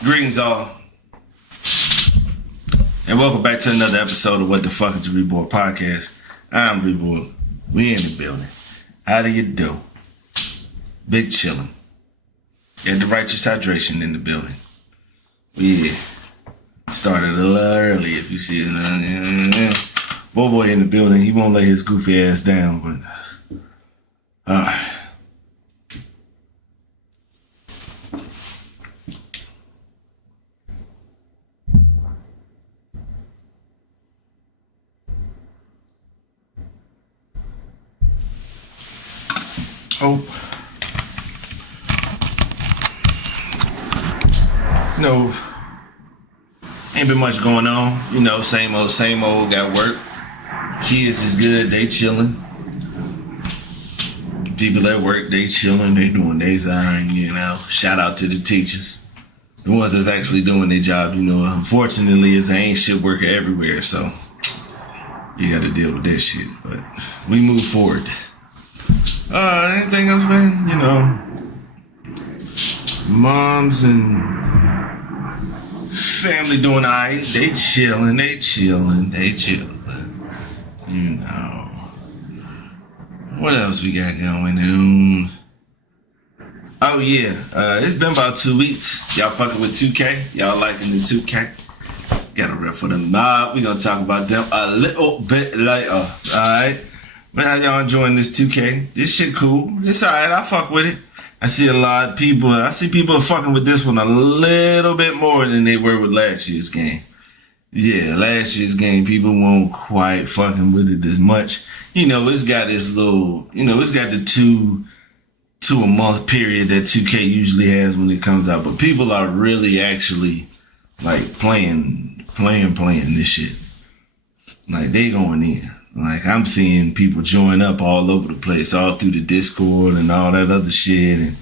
Greetings all, and welcome back to another episode of What the Fuck is a reborG podcast. I'm reborG. We in the building. How do you do? Big chillin'. Got the righteous hydration in the building. Yeah. Started a little early if you see it. Boy in the building. He won't let his goofy ass down, but ain't been much going on. Same old, got work. Kids is good, they chilling. People at work, they chilling, they doing their thing, Shout out to the teachers. The ones that's actually doing their job, Unfortunately, it's ain't shit worker everywhere, so you gotta deal with that shit. But we move forward. Anything else, man? Moms and family doing alright. They chilling. What else we got going on? Oh yeah, it's been about 2 weeks. Y'all fucking with 2K? Y'all liking the 2K? Got a rep for them. We gonna talk about them a little bit later. Alright? But how y'all enjoying this 2K? This shit cool. It's alright, I fuck with it. I see people fucking with this one a little bit more than they were with last year's game. Yeah, last year's game, people won't quite fucking with it as much. It's got this little, it's got the two a month period that 2K usually has when it comes out. But people are really actually like playing this shit. Like they going in. Like I'm seeing people join up all over the place, all through the Discord and all that other shit. And,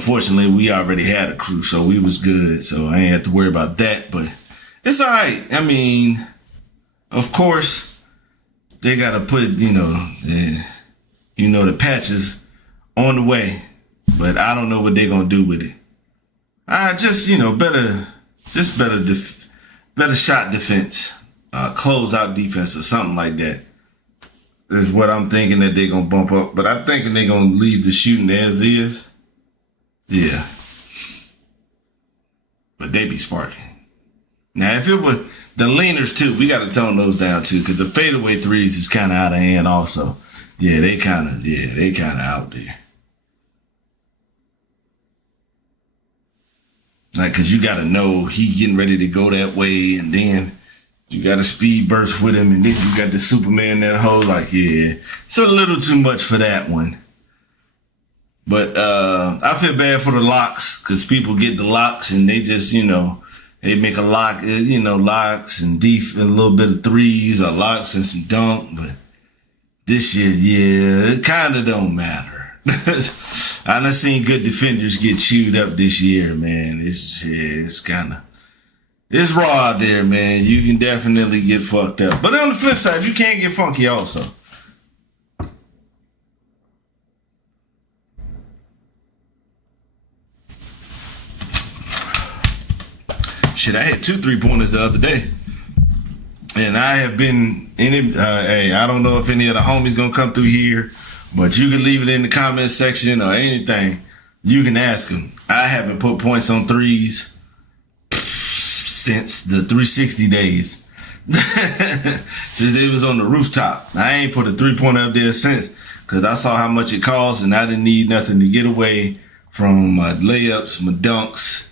fortunately we already had a crew, so we was good. So I ain't have to worry about that, but it's all right. I mean, of course they got to put, the patches on the way, but I don't know what they're going to do with it. Better shot defense. Close out defense or something like that is what I'm thinking that they're going to bump up. But I'm thinking they're going to leave the shooting as is. Yeah. But they be sparking. Now, if it was the leaners too, we got to tone those down too, because the fadeaway threes is kind of out of hand also. Yeah, they kind of out there. Like, because you got to know he getting ready to go that way, and then you got a speed burst with him, and then you got the Superman that hole. Like, yeah, it's a little too much for that one. But I feel bad for the locks, because people get the locks and they just, they make a lock, locks and a little bit of threes or locks and some dunk. But this year, yeah, it kind of don't matter. I done seen good defenders get chewed up this year, man. It's raw out there, man. You can definitely get fucked up. But on the flip side, you can't get funky also. Shit, I had 2 3-pointers the other day. And I have been I don't know if any of the homies gonna come through here, but you can leave it in the comment section or anything. You can ask them. I haven't put points on threes since the 360 days. Since they was on the rooftop. I ain't put a 3-pointer up there since, because I saw how much it cost and I didn't need nothing to get away from my layups, my dunks,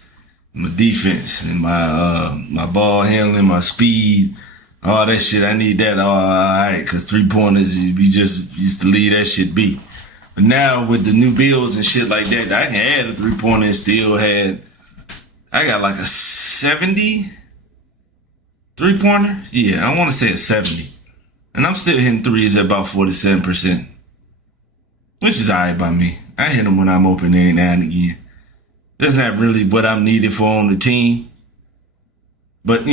my defense, and my ball handling, my speed, all that shit. I need that all right, because 3-pointers, we just used to leave that shit be. But now with the new builds and shit like that, I can add a 3-pointer and still I got like a 70 3-pointer. Yeah, I want to say a 70. And I'm still hitting threes at about 47%. Which is alright by me. I hit them when I'm open every now and again. That's not really what I'm needed for on the team. But,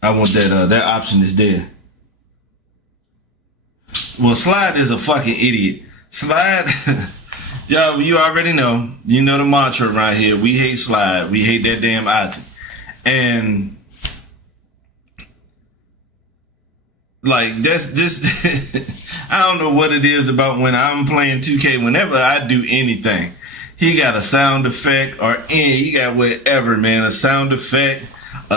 I want that option is there. Well, Slide is a fucking idiot. Slide Yo, you already know. You know the mantra around here. We hate slide. We hate that damn Ozzy. And like that's just I don't know what it is about when I'm playing 2K. Whenever I do anything, he got a sound effect or he got whatever, man. A sound effect,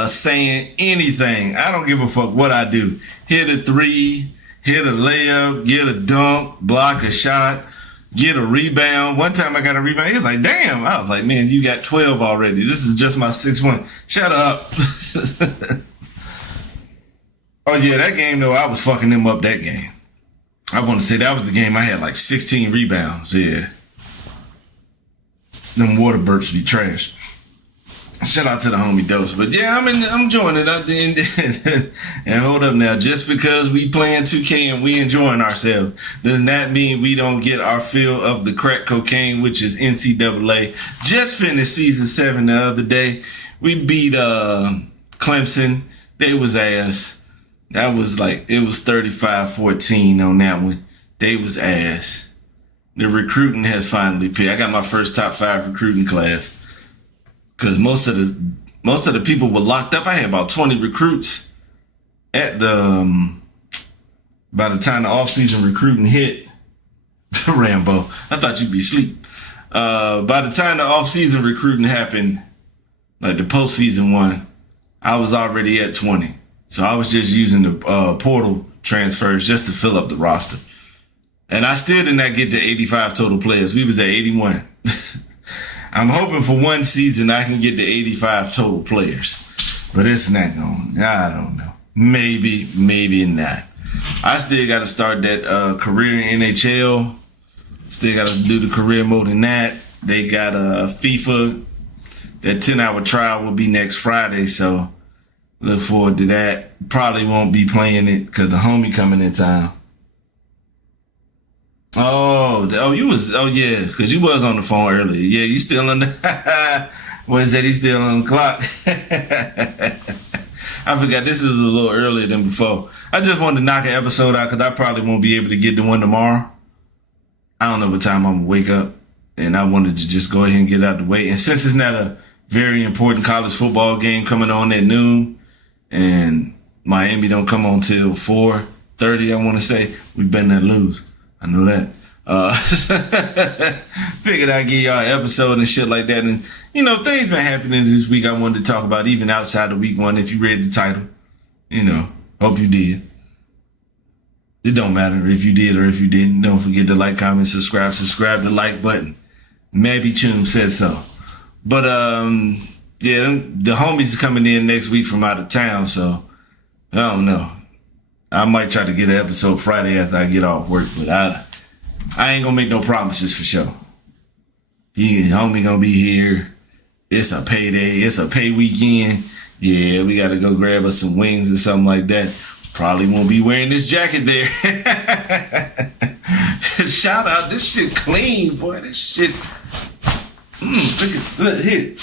saying anything. I don't give a fuck what I do. Hit a three, hit a layup, get a dunk, block a shot, get a rebound. One time I got a rebound. He was like, damn. I was like, man, you got 12 already. This is just my 6th one. Shut up. Oh, yeah, that game, though, I was fucking them up that game. I want to say that was the game I had like 16 rebounds. Yeah. Them water burps be trash. Shout out to the homie Dose. But yeah, I'm enjoying it. And hold up now. Just because we playing 2K and we enjoying ourselves does not mean we don't get our fill of the crack cocaine, which is NCAA. Just finished season 7 the other day. We beat Clemson. They was ass. That was like, it was 35-14 on that one. They was ass. The recruiting has finally paid. I got my first top 5 recruiting class. Cause most of the people were locked up. I had about 20 recruits at the, by the time the off-season recruiting hit, Rambo, I thought you'd be asleep. By the time the off-season recruiting happened, like the postseason one, I was already at 20. So I was just using the portal transfers just to fill up the roster. And I still did not get to 85 total players. We was at 81. I'm hoping for one season I can get to 85 total players. But it's not going. I don't know. Maybe, maybe not. I still got to start that career in NHL. Still got to do the career mode in that. They got FIFA. That 10-hour trial will be next Friday, so look forward to that. Probably won't be playing it because the homie coming in town. Oh, yeah, because you was on the phone earlier. Yeah, you still on the, what is that? He's still on the clock. I forgot this is a little earlier than before. I just wanted to knock an episode out because I probably won't be able to get the one tomorrow. I don't know what time I'm going to wake up, and I wanted to just go ahead and get out the way. And since it's not a very important college football game coming on at noon, and Miami don't come on till 4:30, I want to say, we better not lose. I know that. Figured I'd give y'all an episode and shit like that. And, you know, things been happening this week I wanted to talk about, even outside of week 1, if you read the title. You know, hope you did. It don't matter if you did or if you didn't. Don't forget to like, comment, subscribe. Subscribe to the like button. Mabby Chum said so. But, yeah, the homies are coming in next week from out of town, so I don't know. I might try to get an episode Friday after I get off work, but I ain't gonna make no promises for sure. Homie gonna be here. It's a payday. It's a pay weekend. Yeah, we gotta go grab us some wings or something like that. Probably won't be wearing this jacket there. Shout out, this shit clean, boy. This shit. Look here.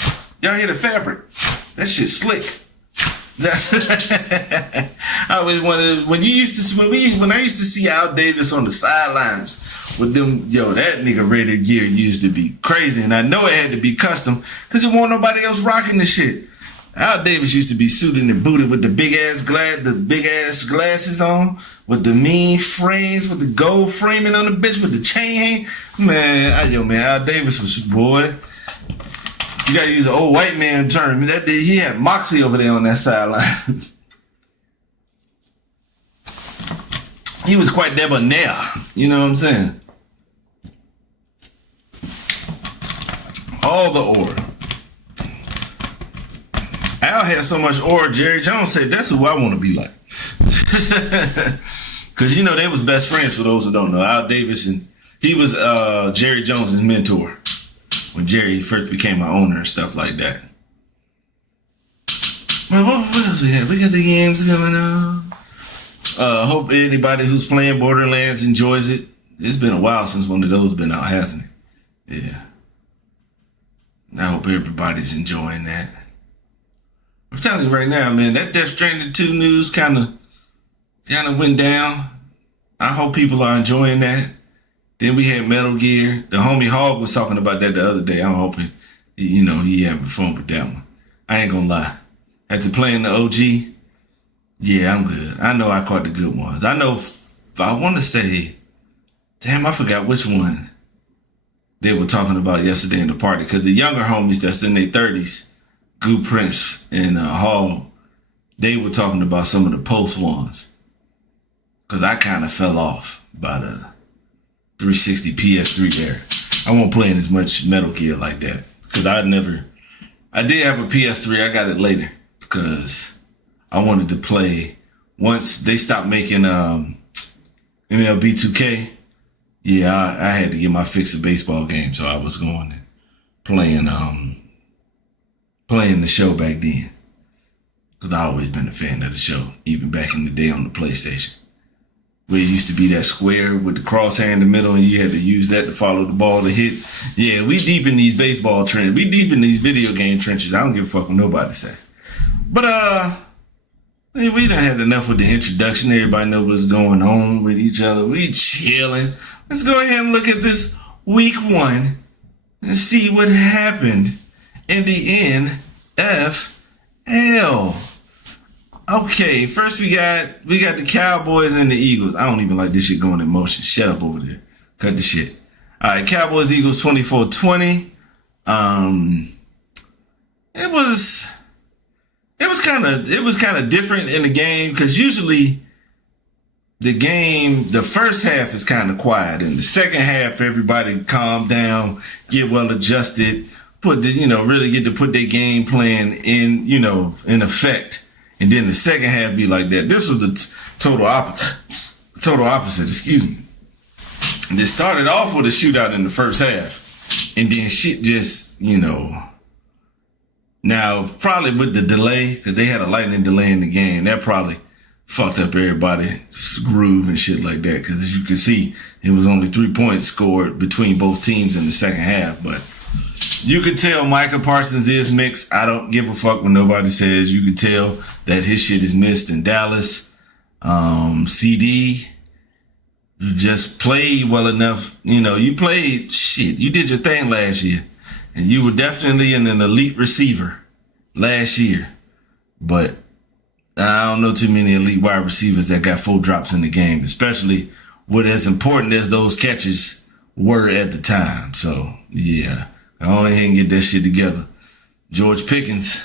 Y'all hear the fabric? That shit slick. I always wanted when I used to see Al Davis on the sidelines with them, that nigga rated gear used to be crazy, and I know it had to be custom because there wasn't nobody else rocking the shit. Al Davis used to be suited and booted with the big ass glasses on, with the mean frames, with the gold framing on the bitch, with the chain. Man, Al Davis was boy. You gotta use an old white man term. He had Moxie over there on that sideline. He was quite debonair. You know what I'm saying? All the aura. Al had so much aura, Jerry Jones said, that's who I want to be like. Because, they was best friends, for those who don't know. Al Davis, and he was Jerry Jones' mentor when Jerry first became our owner and stuff like that. Well, what else we have? We got the games coming on. Hope anybody who's playing Borderlands enjoys it. It's been a while since one of those been out, hasn't it? Yeah. I hope everybody's enjoying that. I'm telling you right now, man, that Death Stranding 2 news kind of went down. I hope people are enjoying that. Then we had Metal Gear. The homie Hog was talking about that the other day. I'm hoping, he having fun with that one. I ain't gonna lie. After playing the OG, yeah, I'm good. I know I caught the good ones. I know, I want to say, damn, I forgot which one they were talking about yesterday in the party. Because the younger homies that's in their 30s, Goo Prince and Hog, they were talking about some of the post ones. Because I kind of fell off by the 360 PS3 era. I won't play in as much Metal Gear like that. Because I did have a PS3. I got it later. Because I wanted to play, once they stopped making MLB 2K, yeah, I had to get my fix of baseball game. So I was going and playing the show back then. Because I always been a fan of the show, even back in the day on the PlayStation. Where it used to be that square with the crosshair in the middle and you had to use that to follow the ball to hit. Yeah, we deep in these baseball trenches. We deep in these video game trenches. I don't give a fuck what nobody say. But, we done had enough with the introduction. Everybody know what's going on with each other. We chilling. Let's go ahead and look at this week 1 and see what happened in the NFL. Okay, first we got the Cowboys and the Eagles. I don't even like this shit going in motion. Shut up over there. Cut the shit. All right, Cowboys, Eagles 24-20. It was kind of different in the game because usually the first half is kind of quiet, and the second half everybody calm down, get well adjusted, really get to put their game plan in effect. And then the second half be like that. This was the total opposite, excuse me. And it started off with a shootout in the first half. And then shit just, now probably with the delay, because they had a lightning delay in the game, that probably fucked up everybody's groove and shit like that. Because as you can see, it was only 3 points scored between both teams in the second half. But you could tell Micah Parsons is mixed. I don't give a fuck when nobody says. You could tell that his shit is missed in Dallas. CD, you just played well enough. You played shit. You did your thing last year. And you were definitely an elite receiver last year. But I don't know too many elite wide receivers that got 4 drops in the game, especially with as important as those catches were at the time. So, yeah. Go ahead and get that shit together. George Pickens.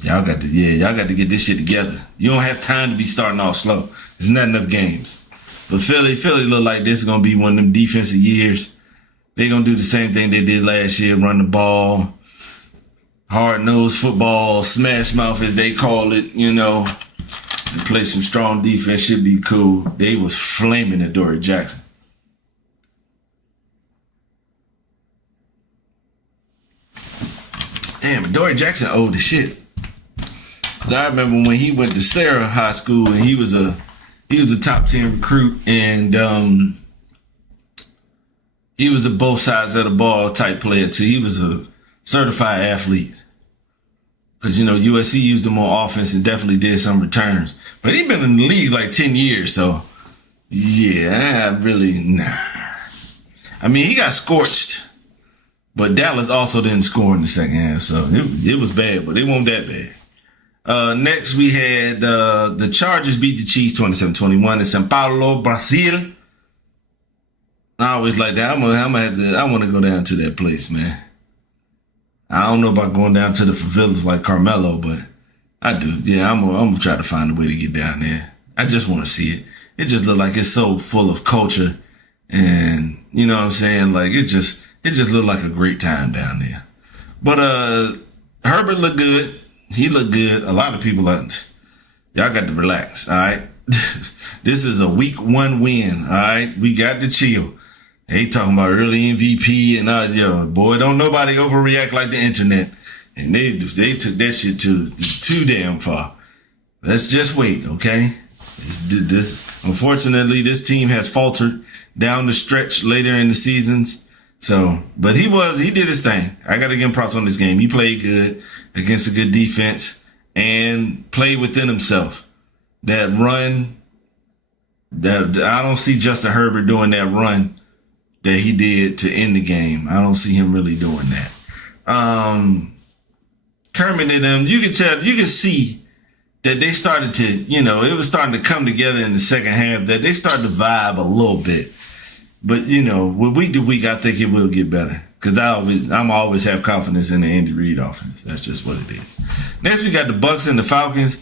Y'all got to get this shit together. You don't have time to be starting off slow. There's not enough games. But Philly look like this is going to be one of them defensive years. They're going to do the same thing they did last year, run the ball, hard-nosed football, smash mouth as they call it, and play some strong defense. Should be cool. They was flaming Adoree Jackson. Damn, Adoree Jackson old as shit. I remember when he went to Sarah High School and he was a top 10 recruit, and he was a both sides of the ball type player too. He was a certified athlete because USC used him on offense and definitely did some returns. But he's been in the league like 10 years, so yeah, really nah. I mean, he got scorched. But Dallas also didn't score in the second half, so it was bad, but it wasn't that bad. Next, we had the Chargers beat the Chiefs 27-21 in São Paulo, Brazil. I always like that. I want to go down to that place, man. I don't know about going down to the favelas like Carmelo, but I do. Yeah, I'm gonna try to find a way to get down there. I just want to see it. It just look like it's so full of culture, and you know what I'm saying? Like it just looked like a great time down there. But Herbert looked good. He looked good. A lot of people y'all got to relax, all right? This is a week 1 win, all right? We got to chill. They talking about early MVP and boy, don't nobody overreact like the internet. And they took that shit too damn far. Let's just wait, okay? Unfortunately, this team has faltered down the stretch later in the seasons. So, but he did his thing. I got to give him props on this game. He played good against a good defense and played within himself. That run I don't see Justin Herbert doing that run that he did to end the game. I don't see him really doing that. Kermit and them, you can see that they started to, it was starting to come together in the second half, that they started to vibe a little bit. But, week to week, I think it will get better. Because I'm always have confidence in the Andy Reid offense. That's just what it is. Next, we got the Bucs and the Falcons.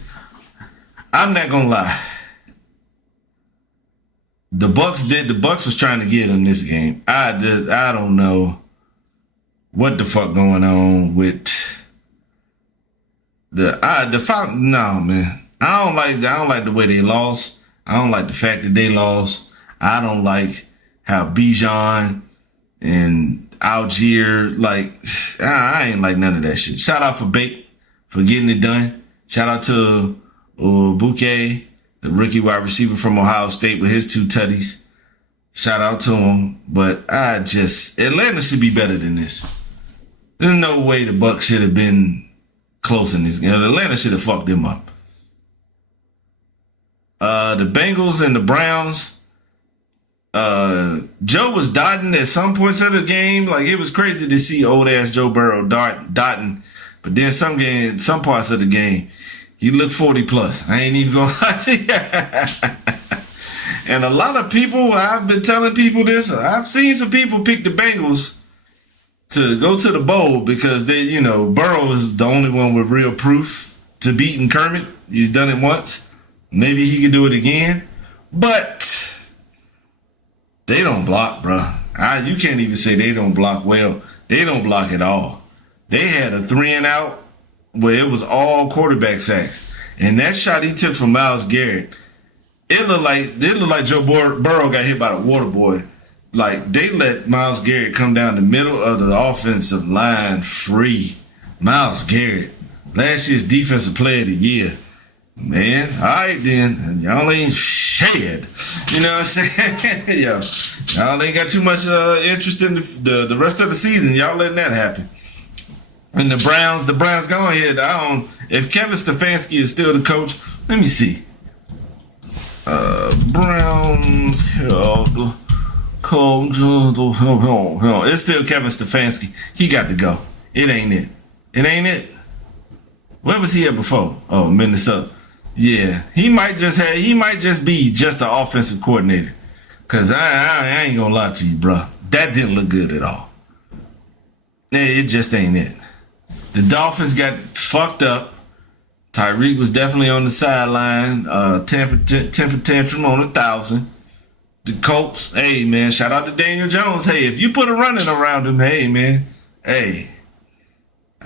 I'm not going to lie. The Bucs was trying to get in this game. I don't know what the fuck going on with the Falcons. No, man. I don't like the way they lost. I don't like the fact that they lost. I don't like how Bijan and Algier, I ain't like none of that shit. Shout out for Bate for getting it done. Shout out to Bouquet, the rookie wide receiver from Ohio State with his 2 tutties. Shout out to him. But Atlanta should be better than this. There's no way the Bucs should have been close in this game. Atlanta should have fucked them up. The Bengals and the Browns. Joe was dotting at some points of the game. Like, it was crazy to see old ass Joe Burrow dotting. But then some parts of the game, he looked 40 plus. I ain't even gonna lie to you. And a lot of people, I've been telling people this. I've seen some people pick the Bengals to go to the bowl because Burrow is the only one with real proof to beating Kermit. He's done it once. Maybe he can do it again. But they don't block, bro. You can't even say they don't block well. They don't block at all. They had a 3-and-out where it was all quarterback sacks. And that shot he took from Myles Garrett, it looked like Joe Burrow got hit by the water boy. Like, they let Myles Garrett come down the middle of the offensive line free. Myles Garrett, last year's defensive player of the year. Man, all right then. Y'all ain't shared. You know what I'm saying? Yo, y'all ain't got too much interest in the rest of the season. Y'all letting that happen. And the Browns go ahead. If Kevin Stefanski is still the coach, let me see. Browns held coach. It's still Kevin Stefanski. He got to go. It ain't it. Where was he at before? Oh, Minnesota. Yeah, he might just be just an offensive coordinator. Cause I ain't gonna lie to you, bro. That didn't look good at all. It just ain't it. The Dolphins got fucked up. Tyreek was definitely on the sideline. Temper tantrum on 1,000. The Colts, hey man, shout out to Daniel Jones. Hey, if you put a running around him, hey man, hey.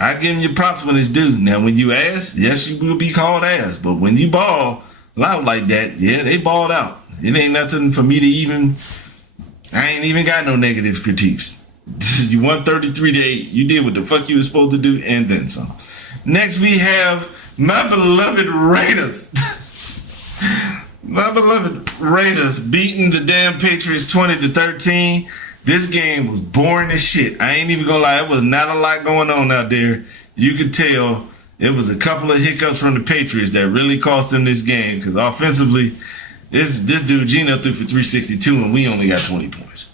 I give him your props when it's due. Now, when you ass, yes, you will be called ass. But when you ball out like that, yeah, they balled out. It ain't nothing for me to I ain't even got no negative critiques. You won 33-8. You did what the fuck you was supposed to do and then some. Next, we have my beloved Raiders. My beloved Raiders beating the damn Patriots 20-13. This game was boring as shit. I ain't even gonna lie. It was not a lot going on out there. You could tell it was a couple of hiccups from the Patriots that really cost them this game. Because offensively, this dude Gino threw for 362 and we only got 20 points.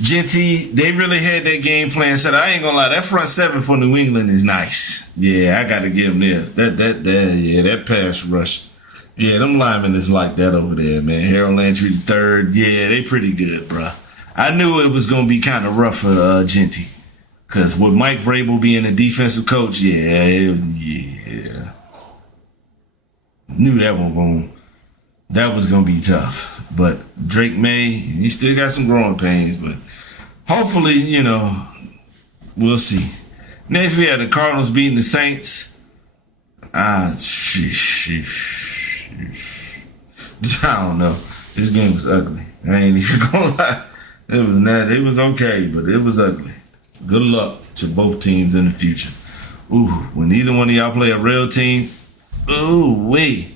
Genty, they really had that game plan set. I ain't gonna lie. That front seven for New England is nice. Yeah, I gotta give them this. That pass rush. Yeah, them linemen is like that over there, man. Harold Landry the third. Yeah, they pretty good, bro. I knew it was going to be kind of rough for Genty. Because with Mike Vrabel being the defensive coach, yeah. Knew that was going to be tough. But Drake May, he still got some growing pains. But hopefully, we'll see. Next, we had the Cardinals beating the Saints. I don't know. This game was ugly. I ain't even gonna lie. It was okay, but it was ugly. Good luck to both teams in the future. Ooh, when either one of y'all play a real team, ooh wee.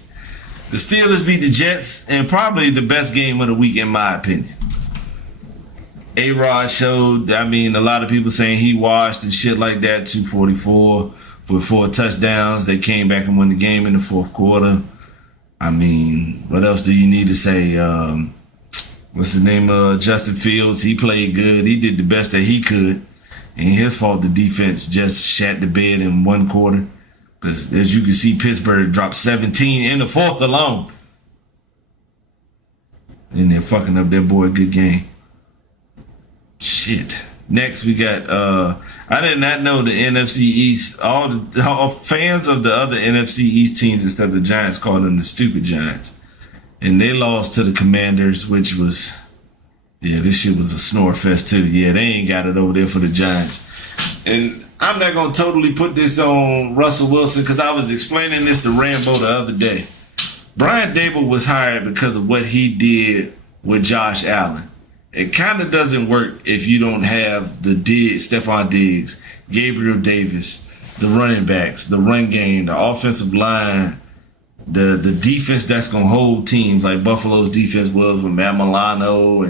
The Steelers beat the Jets, and probably the best game of the week in my opinion. A-Rod showed, a lot of people saying he washed and shit like that, 244 for 4 touchdowns. They came back and won the game in the fourth quarter. I mean, what else do you need to say? What's the name of Justin Fields? He played good. He did the best that he could. Ain't his fault the defense just shat the bed in one quarter. Because as you can see, Pittsburgh dropped 17 in the fourth alone. And they're fucking up their boy good game. Shit. Next we got I did not know the NFC East, all fans of the other NFC East teams instead of the Giants called them the stupid Giants. And they lost to the Commanders, which was, yeah, this shit was a snore fest too. Yeah, they ain't got it over there for the Giants. And I'm not going to totally put this on Russell Wilson because I was explaining this to Rambo the other day. Brian Dable was hired because of what he did with Josh Allen. It kind of doesn't work if you don't have the Stephon Diggs, Gabriel Davis, the running backs, the run game, the offensive line, the defense that's going to hold teams like Buffalo's defense was with Matt Milano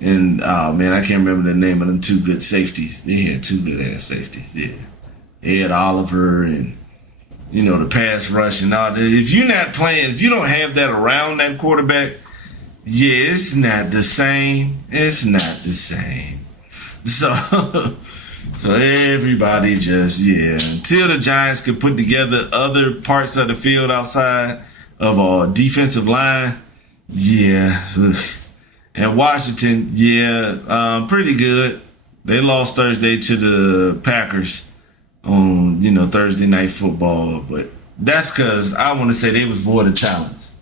and oh man, I can't remember the name of them two good safeties. They had two good ass safeties, yeah. Ed Oliver and, you know, the pass rush and all that. If you're not playing, if you don't have that around that quarterback, yeah, it's not the same. It's not the same. So everybody just, yeah, until the Giants could put together other parts of the field outside of our defensive line, yeah. And Washington, yeah, pretty good. They lost Thursday to the Packers on, you know, Thursday Night Football, but that's because I want to say they was void of talents.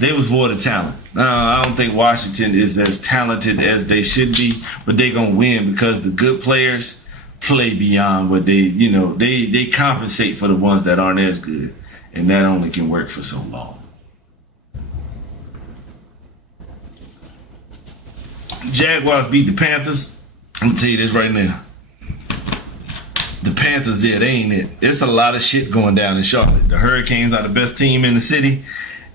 They was void of talent. I don't think Washington is as talented as they should be, but they gonna win because the good players play beyond what they, you know, they compensate for the ones that aren't as good, and that only can work for so long. Jaguars beat the Panthers. I'm gonna tell you this right now. The Panthers, yeah, they ain't it. It's a lot of shit going down in Charlotte. The Hurricanes are the best team in the city.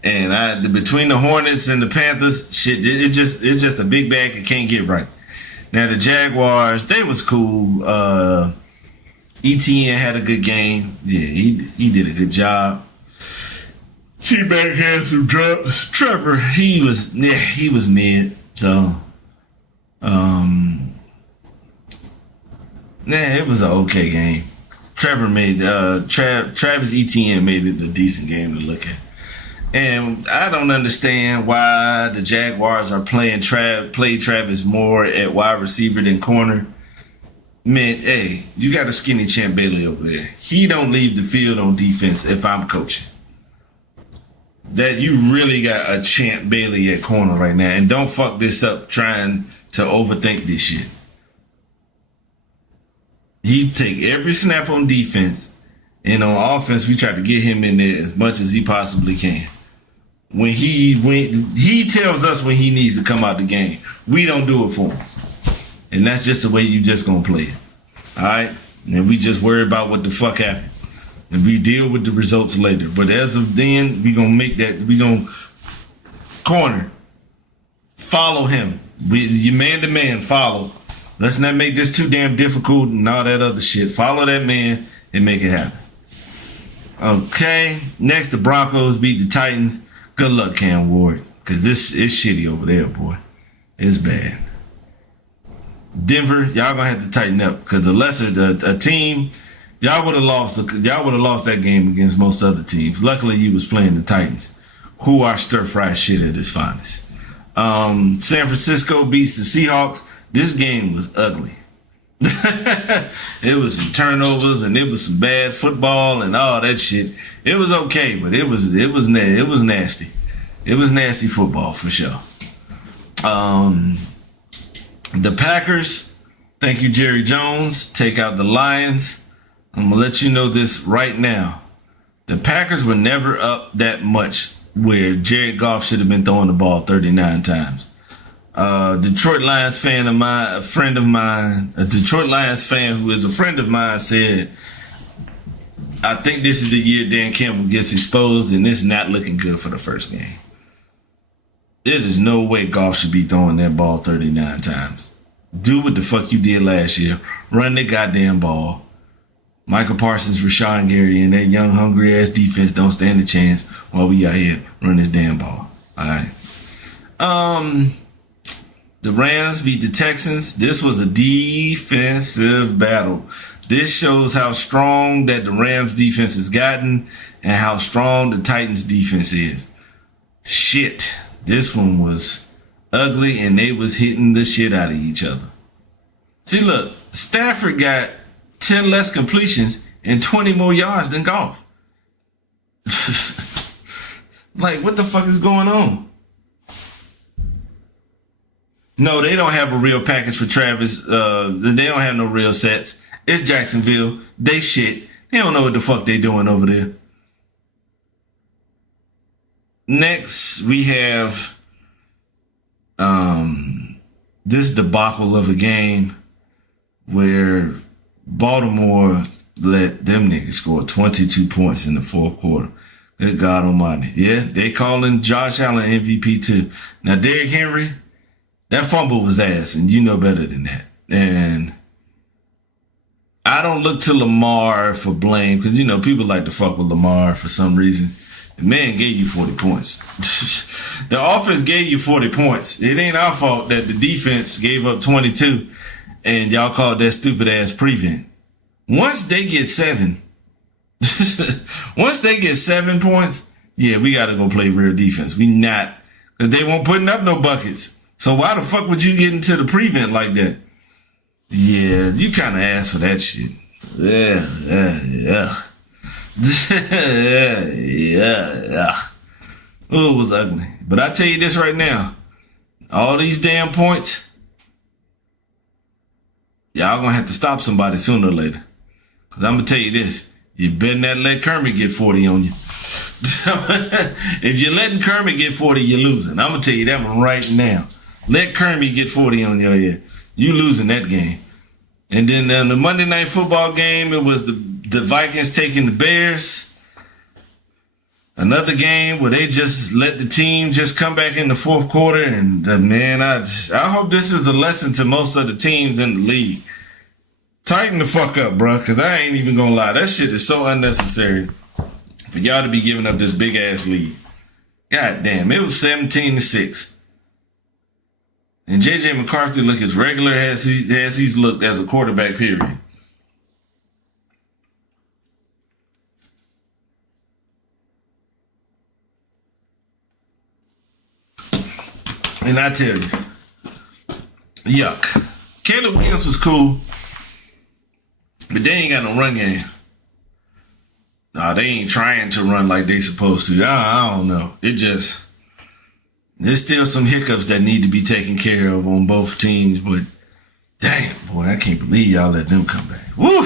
And between the Hornets and the Panthers, shit, it's just a big bag it can't get right. Now the Jaguars, they was cool. ETN had a good game. Yeah, he did a good job. T-Mac had some drops. Trevor, he was mid. So, it was an okay game. Trevor made Travis Etienne made it a decent game to look at. And I don't understand why the Jaguars are playing Travis more at wide receiver than corner. Man, hey, you got a skinny Champ Bailey over there. He don't leave the field on defense if I'm coaching. That you really got a Champ Bailey at corner right now. And don't fuck this up trying to overthink this shit. He take every snap on defense, and on offense, we try to get him in there as much as he possibly can. When he tells us when he needs to come out the game, we don't do it for him. And that's just the way you just gonna play it. Alright? And we just worry about what the fuck happened. And we deal with the results later. But as of then, we gonna corner. Follow him. You man to man, follow. Let's not make this too damn difficult and all that other shit. Follow that man and make it happen. Okay. Next, the Broncos beat the Titans. Good luck, Cam Ward, because this is shitty over there, boy. It's bad. Denver, y'all gonna have to tighten up because a team, y'all would have lost that game against most other teams. Luckily, you was playing the Titans, who are stir-fry shit at its finest. San Francisco beats the Seahawks. This game was ugly. It was some turnovers and it was some bad football and all that shit. It was okay, but it was nasty. It was nasty football for sure. The Packers, thank you, Jerry Jones, take out the Lions. I'm gonna let you know this right now. The Packers were never up that much where Jared Goff should have been throwing the ball 39 times. Detroit Lions fan of mine, a friend of mine, a Detroit Lions fan who is a friend of mine said, I think this is the year Dan Campbell gets exposed and it's not looking good for the first game. There is no way Goff should be throwing that ball 39 times. Do what the fuck you did last year. Run the goddamn ball. Michael Parsons, Rashawn Gary, and that young, hungry-ass defense don't stand a chance while we out here running this damn ball. All right. The Rams beat the Texans. This was a defensive battle. This shows how strong that the Rams defense has gotten and how strong the Titans defense is. Shit. This one was ugly and they was hitting the shit out of each other. See, look, Stafford got 10 less completions and 20 more yards than Goff. Like, what the fuck is going on? No, they don't have a real package for Travis. They don't have no real sets. It's Jacksonville. They shit. They don't know what the fuck they doing over there. Next, we have this debacle of a game where Baltimore let them niggas score 22 points in the fourth quarter. Good God almighty. Yeah, they calling Josh Allen MVP too. Now, Derrick Henry, that fumble was ass, and you know better than that. And I don't look to Lamar for blame because, you know, people like to fuck with Lamar for some reason. The man gave you 40 points. The offense gave you 40 points. It ain't our fault that the defense gave up 22 and y'all called that stupid ass prevent. Once they get 7 points, yeah, we got to go play real defense. We not, because they won't putting up no buckets. So why the fuck would you get into the prevent like that? Yeah, you kind of asked for that shit. Yeah. Oh, it was ugly. But I tell you this right now. All these damn points, y'all gonna have to stop somebody sooner or later. Because I'm gonna tell you this. You better not let Kermit get 40 on you. If you're letting Kermit get 40, you're losing. I'm gonna tell you that one right now. Let Kermit get 40 on your head. You losing that game. And then the Monday Night Football game, it was the Vikings taking the Bears. Another game where they just let the team just come back in the fourth quarter. And man, I hope this is a lesson to most of the teams in the league. Tighten the fuck up, bro, because I ain't even gonna lie. That shit is so unnecessary for y'all to be giving up this big ass lead. God damn, it was 17-6. And J.J. McCarthy look as regular as he's looked as a quarterback, period. And I tell you, yuck. Caleb Williams was cool, but they ain't got no run game. Nah, they ain't trying to run like they supposed to. I don't know. There's still some hiccups that need to be taken care of on both teams, but damn, boy, I can't believe y'all let them come back. Woo!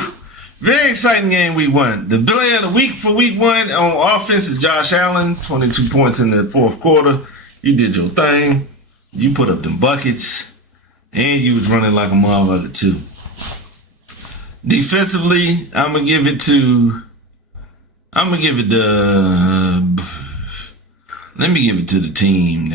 Very exciting game week one. The player of the week for week one on offense is Josh Allen, 22 points in the fourth quarter. You did your thing. You put up them buckets, and you was running like a motherfucker too. Defensively, I'm gonna give it to the team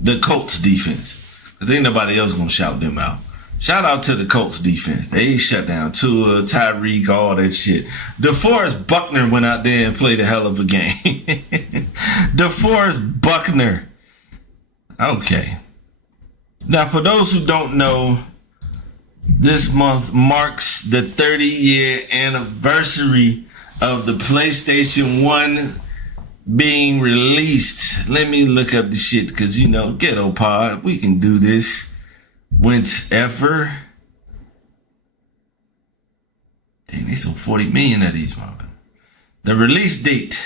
the Colts defense. Cause ain't nobody else gonna shout them out. Shout out to the Colts defense. They shut down Tua, Tyreek, all that shit. DeForest Buckner went out there and played a hell of a game. DeForest Buckner. Okay. Now, for those who don't know, this month marks the 30-year anniversary of the PlayStation 1 being released. Let me look up the shit because, you know, Ghetto Pod, we can do this whenever. Dang, they sold 40 million of these, motherfuckers. The release date.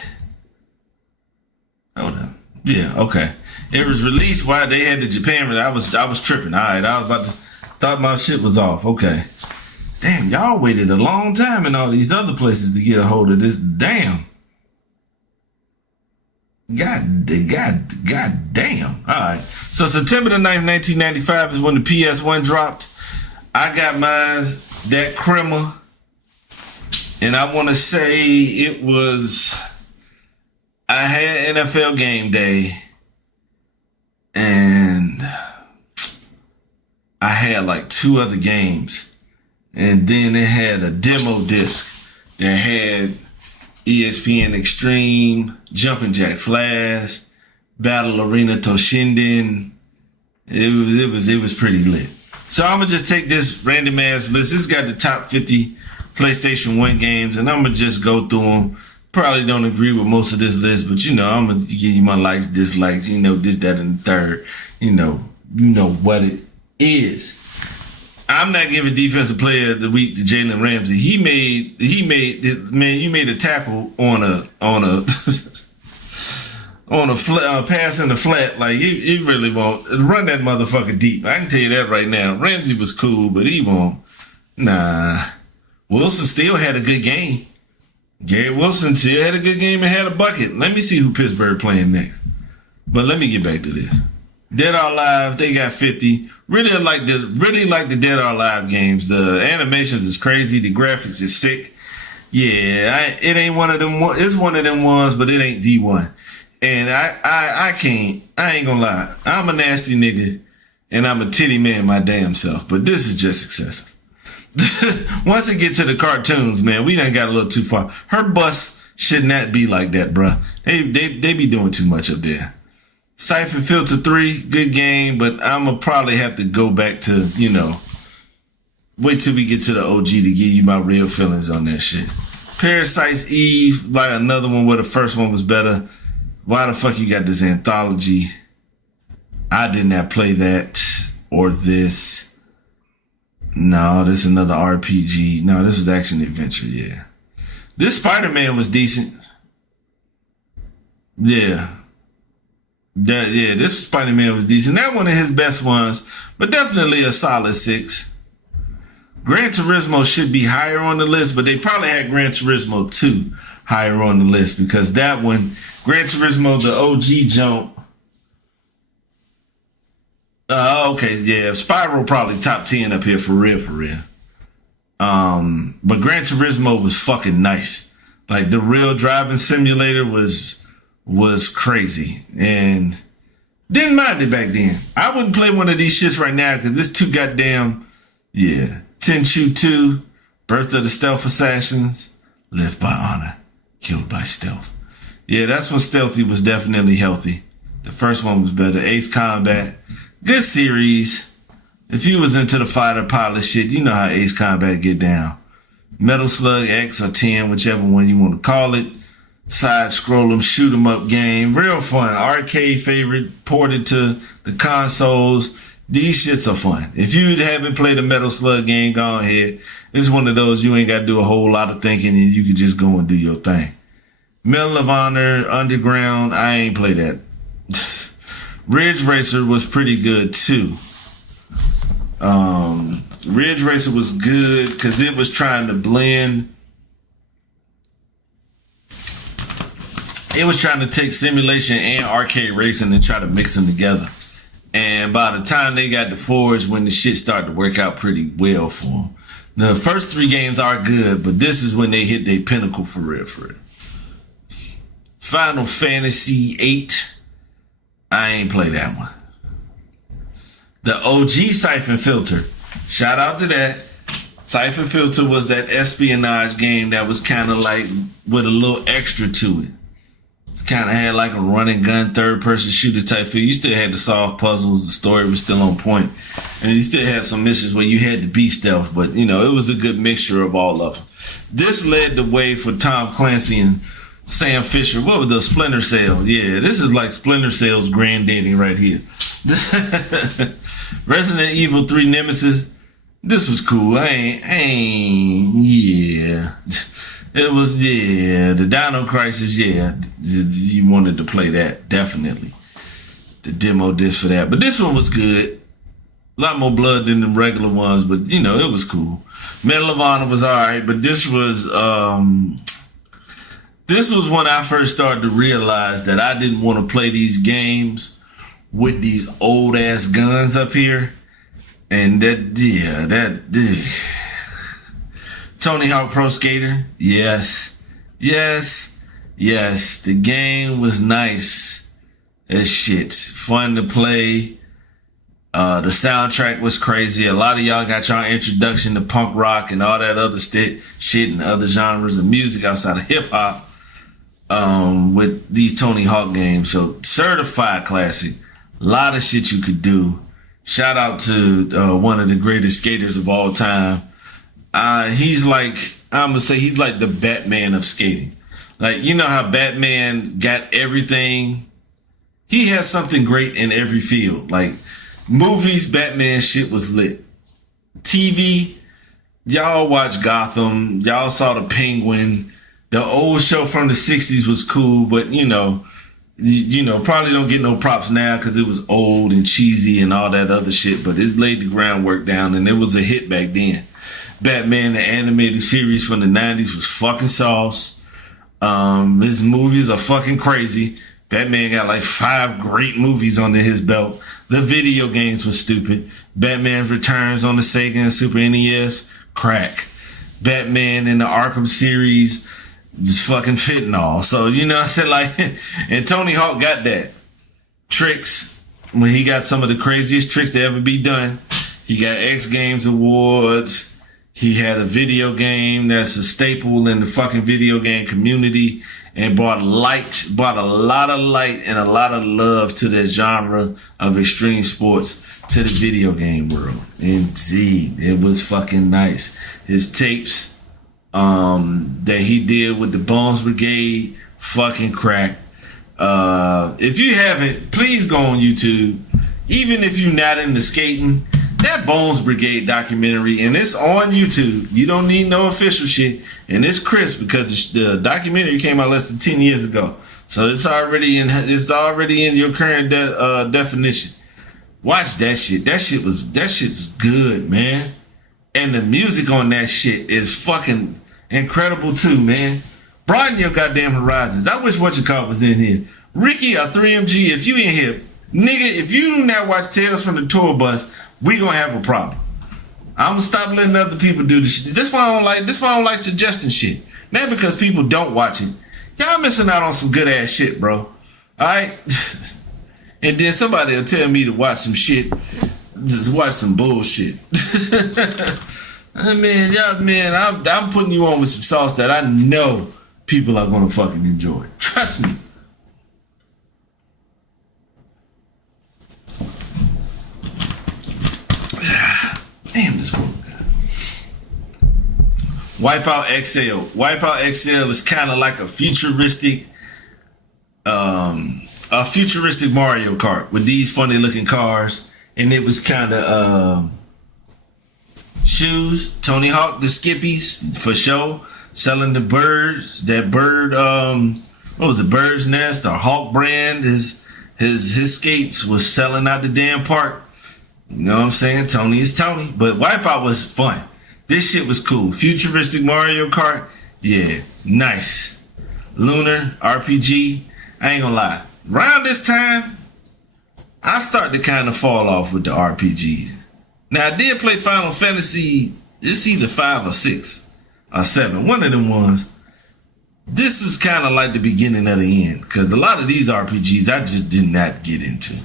Hold on. Yeah, okay. It was released while they had the Japan. I was tripping. All right, I was about to thought my shit was off. Okay. Damn, y'all waited a long time in all these other places to get a hold of this. Damn. God damn. All right. So September the 9th, 1995 is when the PS1 dropped. I got mine, that Crema. And I want to say it was, I had NFL Game Day. And I had like 2 other games. And then it had a demo disc that had ESPN Extreme, Jumping Jack Flash, Battle Arena Toshinden. It was pretty lit. So I'm gonna just take this random ass list. This got the top 50 PlayStation 1 games, and I'm gonna just go through them. Probably don't agree with most of this list, but I'm gonna give you my likes, dislikes, this, that, and the third. You know what it is. I'm not giving Defensive Player of the Week to Jalen Ramsey. He made you made a tackle on a on a pass in the flat. Like he really won't run that motherfucker deep. I can tell you that right now. Ramsey was cool, but he won't. Nah. Wilson still had a good game. Garrett Wilson still had a good game and had a bucket. Let me see who Pittsburgh playing next. But let me get back to this. Dead or Alive, they got 50. Really like the Dead or Alive games. The animations is crazy. The graphics is sick. Yeah, it ain't one of them. It's one of them ones, but it ain't the one. And I ain't gonna lie. I'm a nasty nigga, and I'm a titty man my damn self. But this is just excessive. Once it get to the cartoons, man, we done got a little too far. Her bust should not be like that, bruh. They be doing too much up there. Siphon Filter 3, good game, but I'm going to probably have to go back to, wait till we get to the OG to give you my real feelings on that shit. Parasite's Eve, like another one where the first one was better. Why the fuck you got this anthology? I did not play that or this. No, this is another RPG. No, this was action adventure, yeah. This Spider-Man was decent. Yeah. This Spider-Man was decent. Not one of his best ones, but definitely a solid 6. Gran Turismo should be higher on the list, but they probably had Gran Turismo 2 higher on the list because that one, Gran Turismo, the OG jump. Okay, yeah, Spyro probably top 10 up here for real. But Gran Turismo was fucking nice. Like the real driving simulator was crazy and didn't mind it back then. I wouldn't play one of these shits right now because this too goddamn, yeah. Tenchu 2, Birth of the Stealth Assassins, Live by Honor, Killed by Stealth. Yeah, that's when Stealthy was definitely healthy. The first one was better. Ace Combat, good series. If you was into the fighter pilot shit, you know how Ace Combat get down. Metal Slug X or 10, whichever one you want to call it. Side scroll 'em, shoot 'em up game. Real fun. Arcade favorite, ported to the consoles. These shits are fun. If you haven't played a Metal Slug game, go ahead. It's one of those you ain't got to do a whole lot of thinking and you can just go and do your thing. Medal of Honor, Underground, I ain't play that. Ridge Racer was pretty good too. Ridge Racer was good because it was trying to blend. It was trying to take simulation and arcade racing and try to mix them together. And by the time they got to Forge, when the shit started to work out pretty well for them. The first 3 games are good, but this is when they hit their pinnacle for real. Final Fantasy 8. I ain't play that one. The OG Siphon Filter. Shout out to that. Siphon Filter was that espionage game that was kind of like with a little extra to it. Kind of had like a run and gun third person shooter type feel. You still had to solve puzzles. The story was still on point. And you still had some missions where you had to be stealth. But, it was a good mixture of all of them. This led the way for Tom Clancy and Sam Fisher. What was the Splinter Cell? Yeah, this is like Splinter Cell's granddaddy right here. Resident Evil 3 Nemesis. This was cool. Yeah. It was, yeah, the Dino Crisis, yeah, you wanted to play that, definitely. The demo disc for that. But this one was good. A lot more blood than the regular ones, but, it was cool. Medal of Honor was all right, but this was when I first started to realize that I didn't want to play these games with these old-ass guns up here. And Tony Hawk Pro Skater, yes. The game was nice as shit, fun to play. The soundtrack was crazy. A lot of y'all got y'all introduction to punk rock and all that other shit and other genres of music outside of hip hop with these Tony Hawk games. So certified classic. A lot of shit you could do. Shout out to one of the greatest skaters of all time. He's like, I'm gonna say he's like the Batman of skating. Like, you know how Batman got everything? He has something great in every field. Like, movies, Batman shit was lit. TV, y'all watch Gotham. Y'all saw the Penguin. The old show from the 60s was cool, but you know, probably don't get no props now because it was old and cheesy and all that other shit, but it laid the groundwork down and it was a hit back then. Batman, the animated series from the 90s, was fucking sauce. His movies are fucking crazy. Batman got like 5 great movies under his belt. The video games were stupid. Batman's Returns on the Sega and Super NES, crack. Batman in the Arkham series, just fucking fentanyl. So, you know, I said like, and Tony Hawk got that. Tricks, when he got some of the craziest tricks to ever be done. He got X Games awards. He had a video game that's a staple in the fucking video game community and brought a lot of light and a lot of love to that genre of extreme sports to the video game world. Indeed, it was fucking nice. His tapes that he did with the Bones Brigade, fucking crack. If you haven't, please go on YouTube. Even if you're not into skating, that Bones Brigade documentary, and it's on YouTube. You don't need no official shit, and it's crisp because the documentary came out less than 10 years ago, so it's already in your current definition. Watch that shit. That shit's good, man. And the music on that shit is fucking incredible too, man. Broaden your goddamn horizons. I wish whatchamacallit was in here. Ricky or 3MG, if you in here, nigga, if you do not watch Tales from the Tour Bus, we gonna have a problem. I'm gonna stop letting other people do this shit. This why I don't like suggesting shit. Not because people don't watch it. Y'all missing out on some good ass shit, bro. Alright? And then somebody will tell me to watch some shit. Just watch some bullshit. I'm putting you on with some sauce that I know people are gonna fucking enjoy. Trust me. Damn, this one. Wipeout XL. Wipeout XL is kind of like a futuristic Mario Kart with these funny looking cars, and it was kind of shoes. Tony Hawk, the Skippies for sure, selling the birds. That bird, what was the Bird's Nest or Hawk brand? His skates was selling out the damn park. You know what I'm saying? Tony is Tony. But Wipeout was fun. This shit was cool. Futuristic Mario Kart. Yeah, nice. Lunar, RPG. I ain't gonna lie. Around this time, I started to kind of fall off with the RPGs. Now, I did play Final Fantasy. It's either 5 or 6 or 7. One of them ones. This is kind of like the beginning of the end. Because a lot of these RPGs I just did not get into.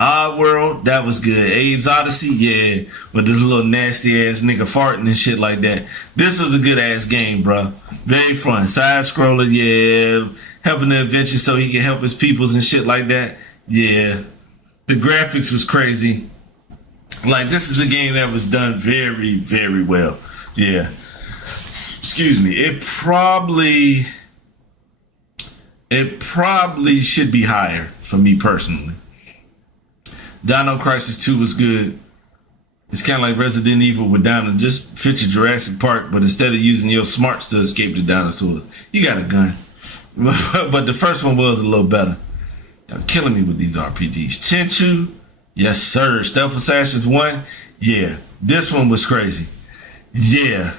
Oddworld, that was good. Abe's Odyssey, yeah, with this little nasty ass nigga farting and shit like that. This was a good ass game, bro. Very fun. Side scroller, yeah. Helping the adventure so he can help his peoples and shit like that. Yeah. The graphics was crazy. Like, this is a game that was done very, very well. Yeah. Excuse me. It probably should be higher for me personally. Dino Crisis 2 was good. It's kind of like Resident Evil with Dino. Just picture Jurassic Park, but instead of using your smarts to escape the dinosaurs, you got a gun. But the first one was a little better. Y'all killing me with these RPGs. Tenchu, yes sir. Stealth Assassins 1, yeah. This one was crazy. Yeah.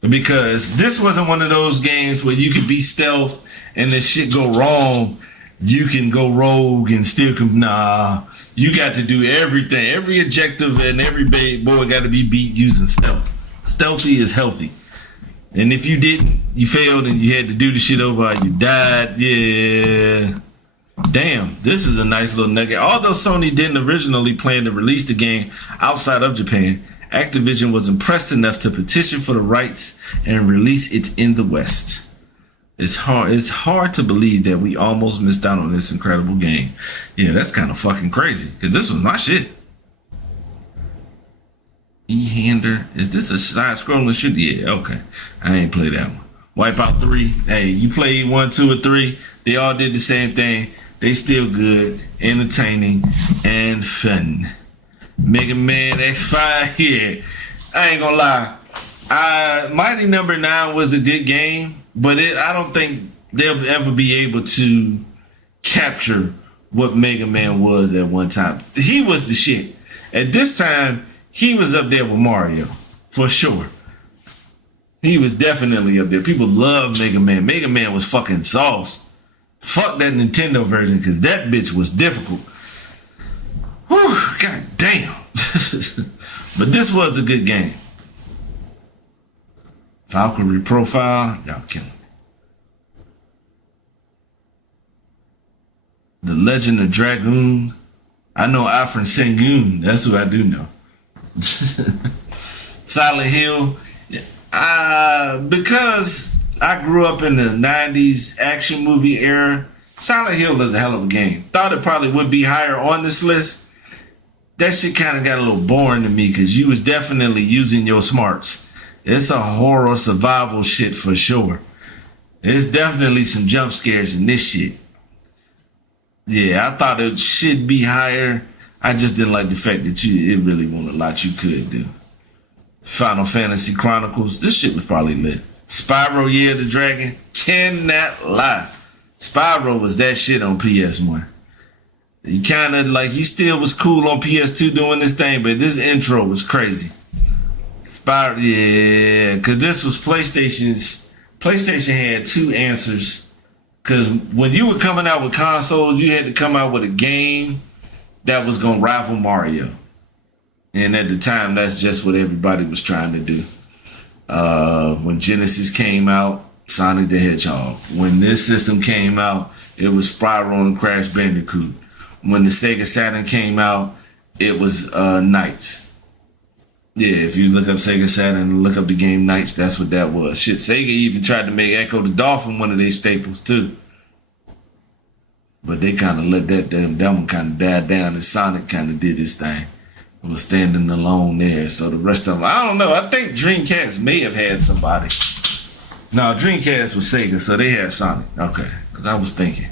Because this wasn't one of those games where you could be stealth and then shit go wrong. You can go rogue and still nah. You got to do everything. Every objective and every boy got to be beat using stealth. Stealthy is healthy. And if you didn't, you failed and you had to do the shit over or you died, yeah. Damn, this is a nice little nugget. Although Sony didn't originally plan to release the game outside of Japan, Activision was impressed enough to petition for the rights and release it in the West. It's hard to believe that we almost missed out on this incredible game. Yeah, that's kind of fucking crazy, because this was my shit. E-Hander. Is this a side-scrolling shit? Yeah, okay. I ain't played that one. Wipeout 3. Hey, you played 1, 2, or 3. They all did the same thing. They still good, entertaining, and fun. Mega Man X5. Yeah, I ain't gonna lie. Mighty Number 9 was a good game, but I don't think they'll ever be able to capture what Mega Man was at one time. He was the shit. At this time, he was up there with Mario, for sure. He was definitely up there. People love Mega Man. Mega Man was fucking sauce. Fuck that Nintendo version, because that bitch was difficult. Whew, god damn. But this was a good game. Valkyrie profile, y'all killing me. The Legend of Dragoon. I know Afrin Sengun. That's who I do know. Silent Hill. Because I grew up in the 90s action movie era, Silent Hill is a hell of a game. Thought it probably would be higher on this list. That shit kind of got a little boring to me because you was definitely using your smarts. It's a horror survival shit for sure. There's definitely some jump scares in this shit. Yeah, I thought it should be higher. I just didn't like the fact that it really wasn't a lot you could do. Final Fantasy Chronicles. This shit was probably lit. Spyro Year of the Dragon. Cannot lie. Spyro was that shit on PS1. He kind of like, he still was cool on PS2 doing this thing, but this intro was crazy. Spyro, yeah, because this was PlayStation had two answers. Because when you were coming out with consoles, you had to come out with a game that was going to rival Mario. And at the time, that's just what everybody was trying to do. When Genesis came out, Sonic the Hedgehog. When this system came out, it was Spyro and Crash Bandicoot. When the Sega Saturn came out, it was Knights. Yeah, if you look up Sega Saturn and look up the game Knights, that's what that was. Shit, Sega even tried to make Echo the Dolphin one of their staples too. But they kind of let that one kind of die down, and Sonic kind of did his thing. It was standing alone there. So the rest of them, I don't know. I think Dreamcast may have had somebody. No, Dreamcast was Sega, so they had Sonic. Okay, because I was thinking.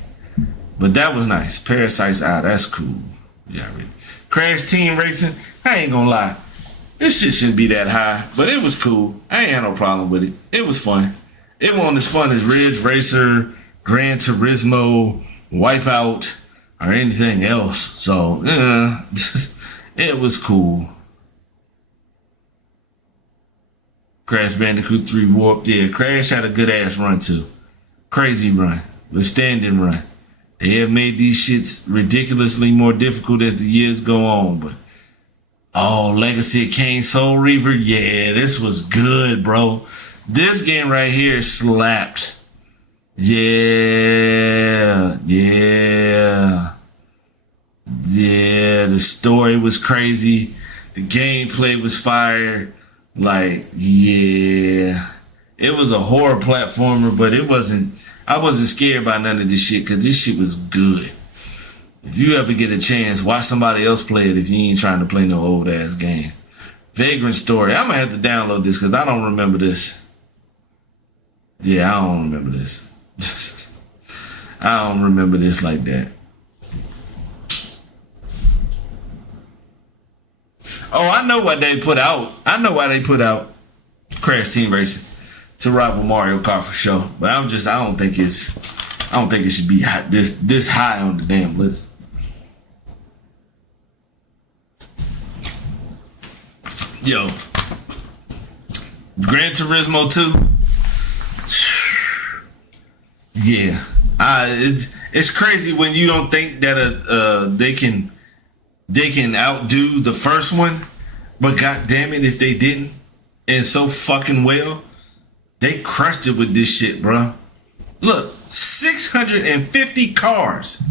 But that was nice. Parasite's Eye, that's cool. Yeah, really. Crash Team Racing, I ain't gonna lie. This shit shouldn't be that high, but it was cool. I ain't had no problem with it. It was fun. It wasn't as fun as Ridge Racer, Gran Turismo, Wipeout, or anything else. So, it was cool. Crash Bandicoot 3 Warped. Yeah, Crash had a good ass run too. Crazy run. Withstanding run. They have made these shits ridiculously more difficult as the years go on, but Legacy of Kain Soul Reaver, yeah, this was good, bro. This game right here slapped. Yeah, the story was crazy. The gameplay was fire. Like, yeah. It was a horror platformer, but I wasn't scared by none of this shit because this shit was good. If you ever get a chance, watch somebody else play it if you ain't trying to play no old ass game. Vagrant Story. I'm gonna have to download this because I don't remember this. Yeah, I don't remember this. I don't remember this like that. Oh, I know what they put out. I know why they put out Crash Team Racing to rival Mario Kart for sure. But I don't think it should be this high on the damn list. Yo, Gran Turismo 2. Yeah, it's crazy when you don't think that they can outdo the first one, but god damn it if they didn't, and so fucking well, they crushed it with this shit, bro. Look, 650 cars.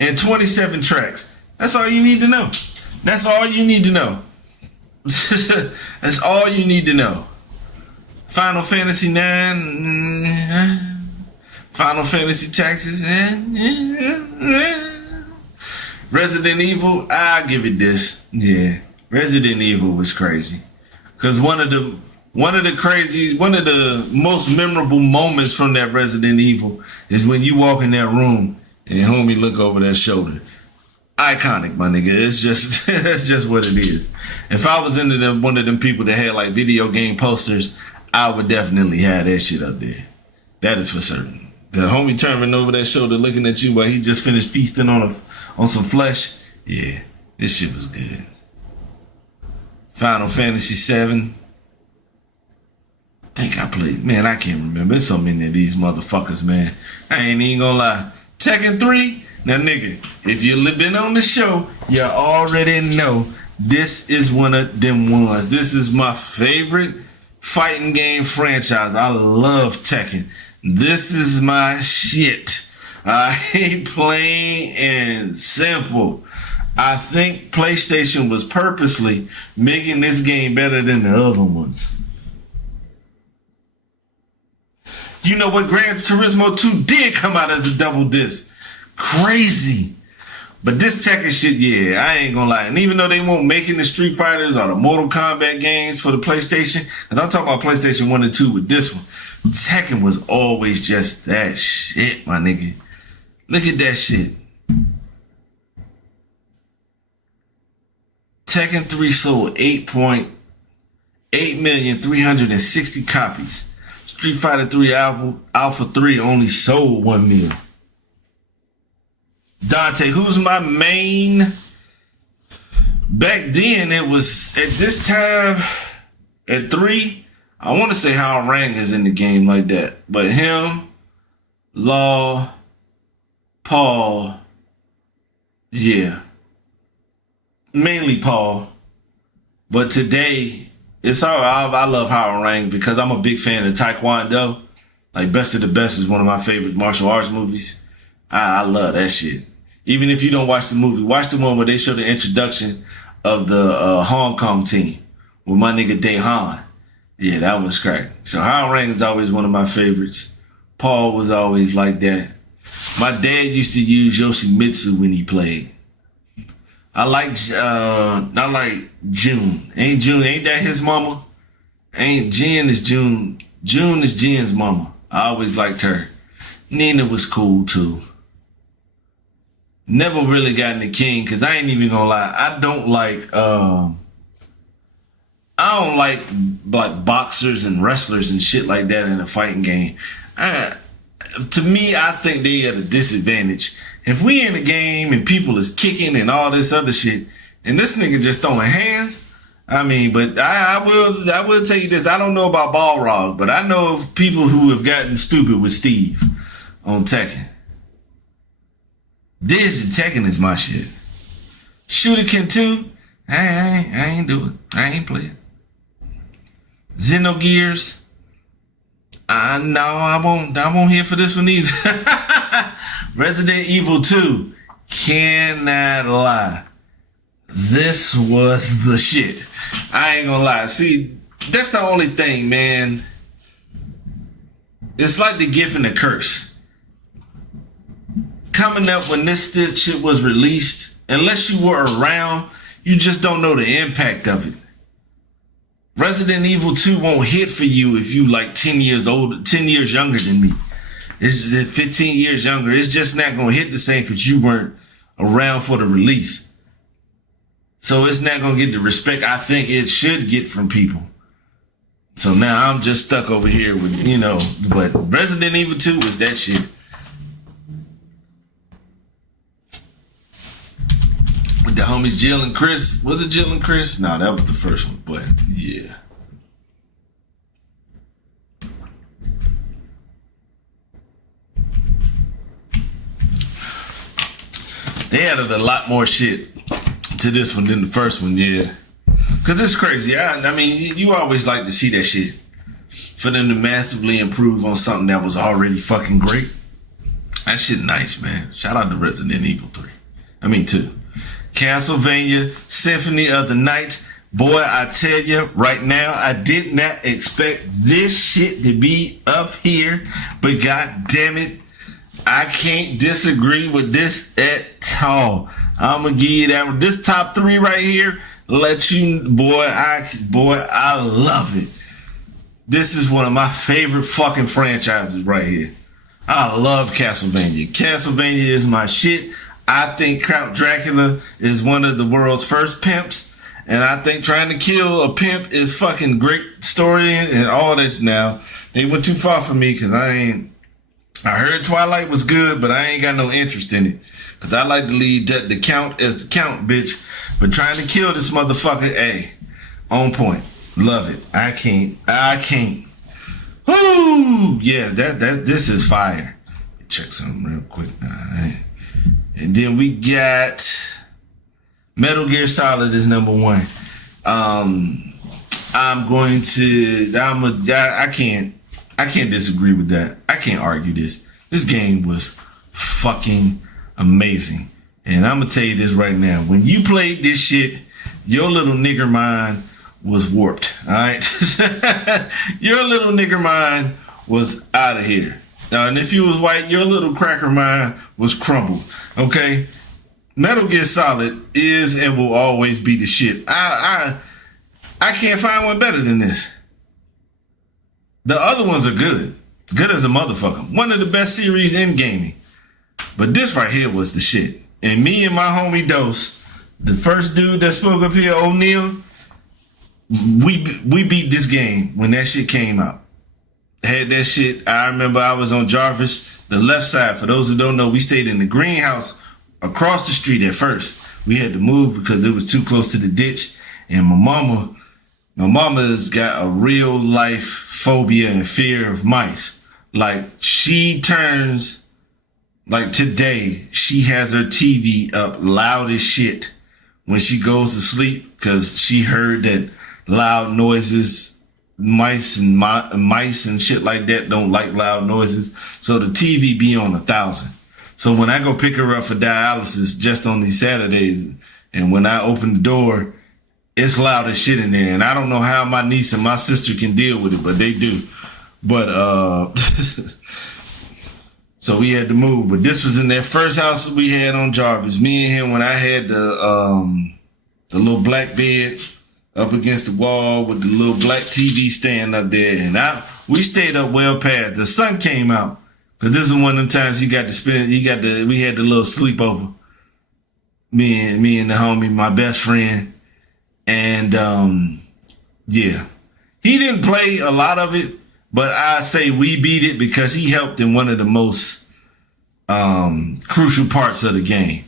and 27 tracks. That's all you need to know. That's all you need to know. That's all you need to know. Final Fantasy 9, Final Fantasy Tactics, Resident Evil, I'll give it this. Yeah, Resident Evil was crazy. Cause one of the most memorable moments from that Resident Evil is when you walk in that room and homie look over their shoulder. Iconic, my nigga. It's just that's just what it is. If I was into one of them people that had like video game posters, I would definitely have that shit up there. That is for certain. The homie turning over that shoulder looking at you while he just finished feasting on some flesh. Yeah, this shit was good. Final Fantasy 7. I think I played, man, I can't remember. There's so many of these motherfuckers, man. I ain't even gonna lie. Tekken 3. Now, nigga, if you've been on the show, you already know this is one of them ones. This is my favorite fighting game franchise. I love Tekken. This is my shit. I hate plain and simple. I think PlayStation was purposely making this game better than the other ones. You know what? Gran Turismo 2 did come out as a double disc. Crazy. But this Tekken shit, yeah, I ain't gonna lie. And even though they won't make it the Street Fighters or the Mortal Kombat games for the PlayStation, and I'm talking about PlayStation 1 and 2 with this one, Tekken was always just that shit, my nigga. Look at that shit. Tekken 3 sold 8.8,360,000 copies. Street Fighter 3 Alpha 3 only sold 1 million. Dante, who's my main? Back then, it was at this time at 3. I want to say Hao Rang is in the game like that, but him, Law, Paul, yeah, mainly Paul. But today, it's all I love Hao Rang because I'm a big fan of Taekwondo. Like Best of the Best is one of my favorite martial arts movies. I love that shit. Even if you don't watch the movie, watch the one where they show the introduction of the Hong Kong team with my nigga Daehan. Yeah, that was crack. So Hao Rang is always one of my favorites. Paul was always like that. My dad used to use Yoshimitsu when he played. I like June. Ain't that his mama? Jen is June. June is Jen's mama. I always liked her. Nina was cool too. Never really got into King because I ain't even gonna lie. I don't like boxers and wrestlers and shit like that in a fighting game. To me, I think they at a disadvantage. If we in a game and people is kicking and all this other shit, and this nigga just throwing hands, I mean, but I will tell you this. I don't know about Balrog, but I know of people who have gotten stupid with Steve on Tekken. This Tekken is my shit. Shuriken 2, I ain't do it. I ain't play it. Xenogears, no, I won't hear for this one either. Resident Evil 2, cannot lie. This was the shit. I ain't gonna lie. See, that's the only thing, man. It's like the gift and the curse. Coming up when this shit was released, unless you were around, you just don't know the impact of it. Resident Evil 2 won't hit for you if you like 10 years older, 10 years younger than me. It's 15 years younger. It's just not gonna hit the same because you weren't around for the release. So it's not gonna get the respect I think it should get from people. So now I'm just stuck over here with, but Resident Evil 2 was that shit. With the homies Jill and Chris. Was it Jill and Chris? No, that was the first one, but yeah. They added a lot more shit to this one than the first one, yeah. Cause it's crazy. I mean, you always like to see that shit. For them to massively improve on something that was already fucking great. That shit nice, man. Shout out to Resident Evil 3. I mean 2. Castlevania Symphony of the Night. Boy, I tell you right now, I did not expect this shit to be up here. But god damn it, I can't disagree with this at all. I'm gonna give you that. This top 3 right here, let you, I love it. This is one of my favorite fucking franchises right here. I love Castlevania. Castlevania is my shit. I think Count Dracula is one of the world's first pimps. And I think Trying to Kill a Pimp is fucking great story and all this now. They went too far for me because I heard Twilight was good, but I ain't got no interest in it. Because I like to leave the Count as the Count, bitch. But Trying to Kill this motherfucker, hey, on point. Love it. I can't. Woo! Yeah, this is fire. Check something real quick. All right. And then we got Metal Gear Solid is number 1. I can't disagree with that. I can't argue this. This game was fucking amazing. And I'm gonna tell you this right now. When you played this shit, your little nigger mind was warped. All right. Your little nigger mind was out of here. And if you was white, your little cracker mind was crumbled. Okay. Metal Gear Solid is and will always be the shit. I can't find one better than this. The other ones are good. Good as a motherfucker. One of the best series in gaming. But this right here was the shit. And me and my homie Dose, the first dude that spoke up here, O'Neal, we beat this game when that shit came out. Had that shit. I remember I was on Jarvis, the left side. For those who don't know, we stayed in the greenhouse across the street at first. We had to move because it was too close to the ditch. And my mama's got a real life phobia and fear of mice. Like she turns, like today, she has her TV up loud as shit when she goes to sleep because she heard that loud noises, mice and shit like that don't like loud noises. So the TV be on 1,000. So when I go pick her up for dialysis just on these Saturdays, and when I open the door, it's loud as shit in there. And I don't know how my niece and my sister can deal with it, but they do. But, so we had to move. But this was in that first house that we had on Jarvis. Me and him, when I had the little black bed up against the wall with the little black TV stand up there. And we stayed up well past. The sun came out. Cause this is one of them times we had the little sleepover. Me and the homie, my best friend. And, yeah, he didn't play a lot of it, but I say we beat it because he helped in one of the most, crucial parts of the game.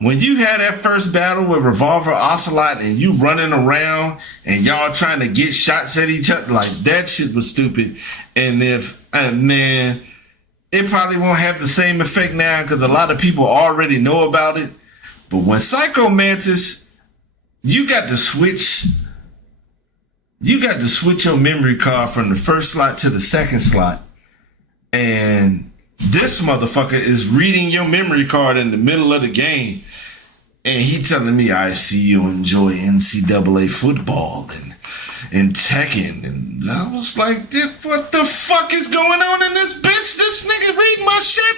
When you had that first battle with Revolver Ocelot and you running around and y'all trying to get shots at each other, like that shit was stupid. And man, it probably won't have the same effect now because a lot of people already know about it. But when Psycho Mantis, you got to switch your memory card from the first slot to the second slot. And this motherfucker is reading your memory card in the middle of the game. And he telling me, I see you enjoy NCAA football and Tekken. And I was like, what the fuck is going on in this bitch? This nigga read my shit.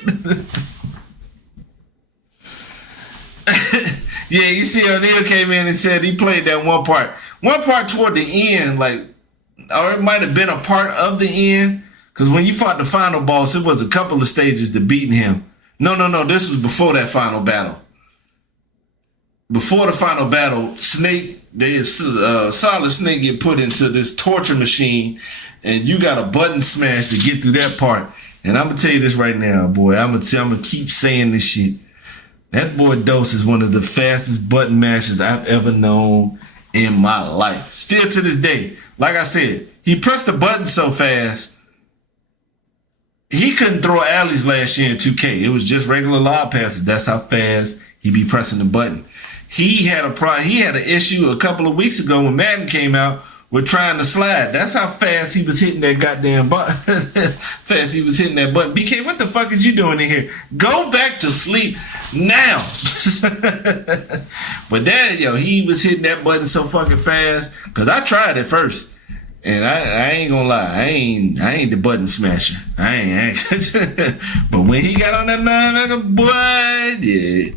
Yeah, you see O'Neal came in and said he played that one part toward the end, like, or it might have been a part of the end. Because when you fought the final boss, it was a couple of stages to beating him. No, this was before that final battle. Before the final battle, Solid Snake get put into this torture machine, and you got a button smash to get through that part. And I'm gonna tell you this right now, boy. I'm gonna keep saying this shit. That boy Dose is one of the fastest button mashers I've ever known in my life. Still to this day. Like I said, he pressed the button so fast, he couldn't throw alleys last year in 2K. It was just regular lob passes. That's how fast he be pressing the button. He had an issue a couple of weeks ago when Madden came out with trying to slide. That's how fast he was hitting that goddamn button. Fast he was hitting that button. BK, what the fuck is you doing in here? Go back to sleep now. But that, he was hitting that button so fucking fast. Cause I tried it first. And I ain't gonna lie, I ain't the button smasher. I ain't. But when he got on that motherfucker, boy, yeah.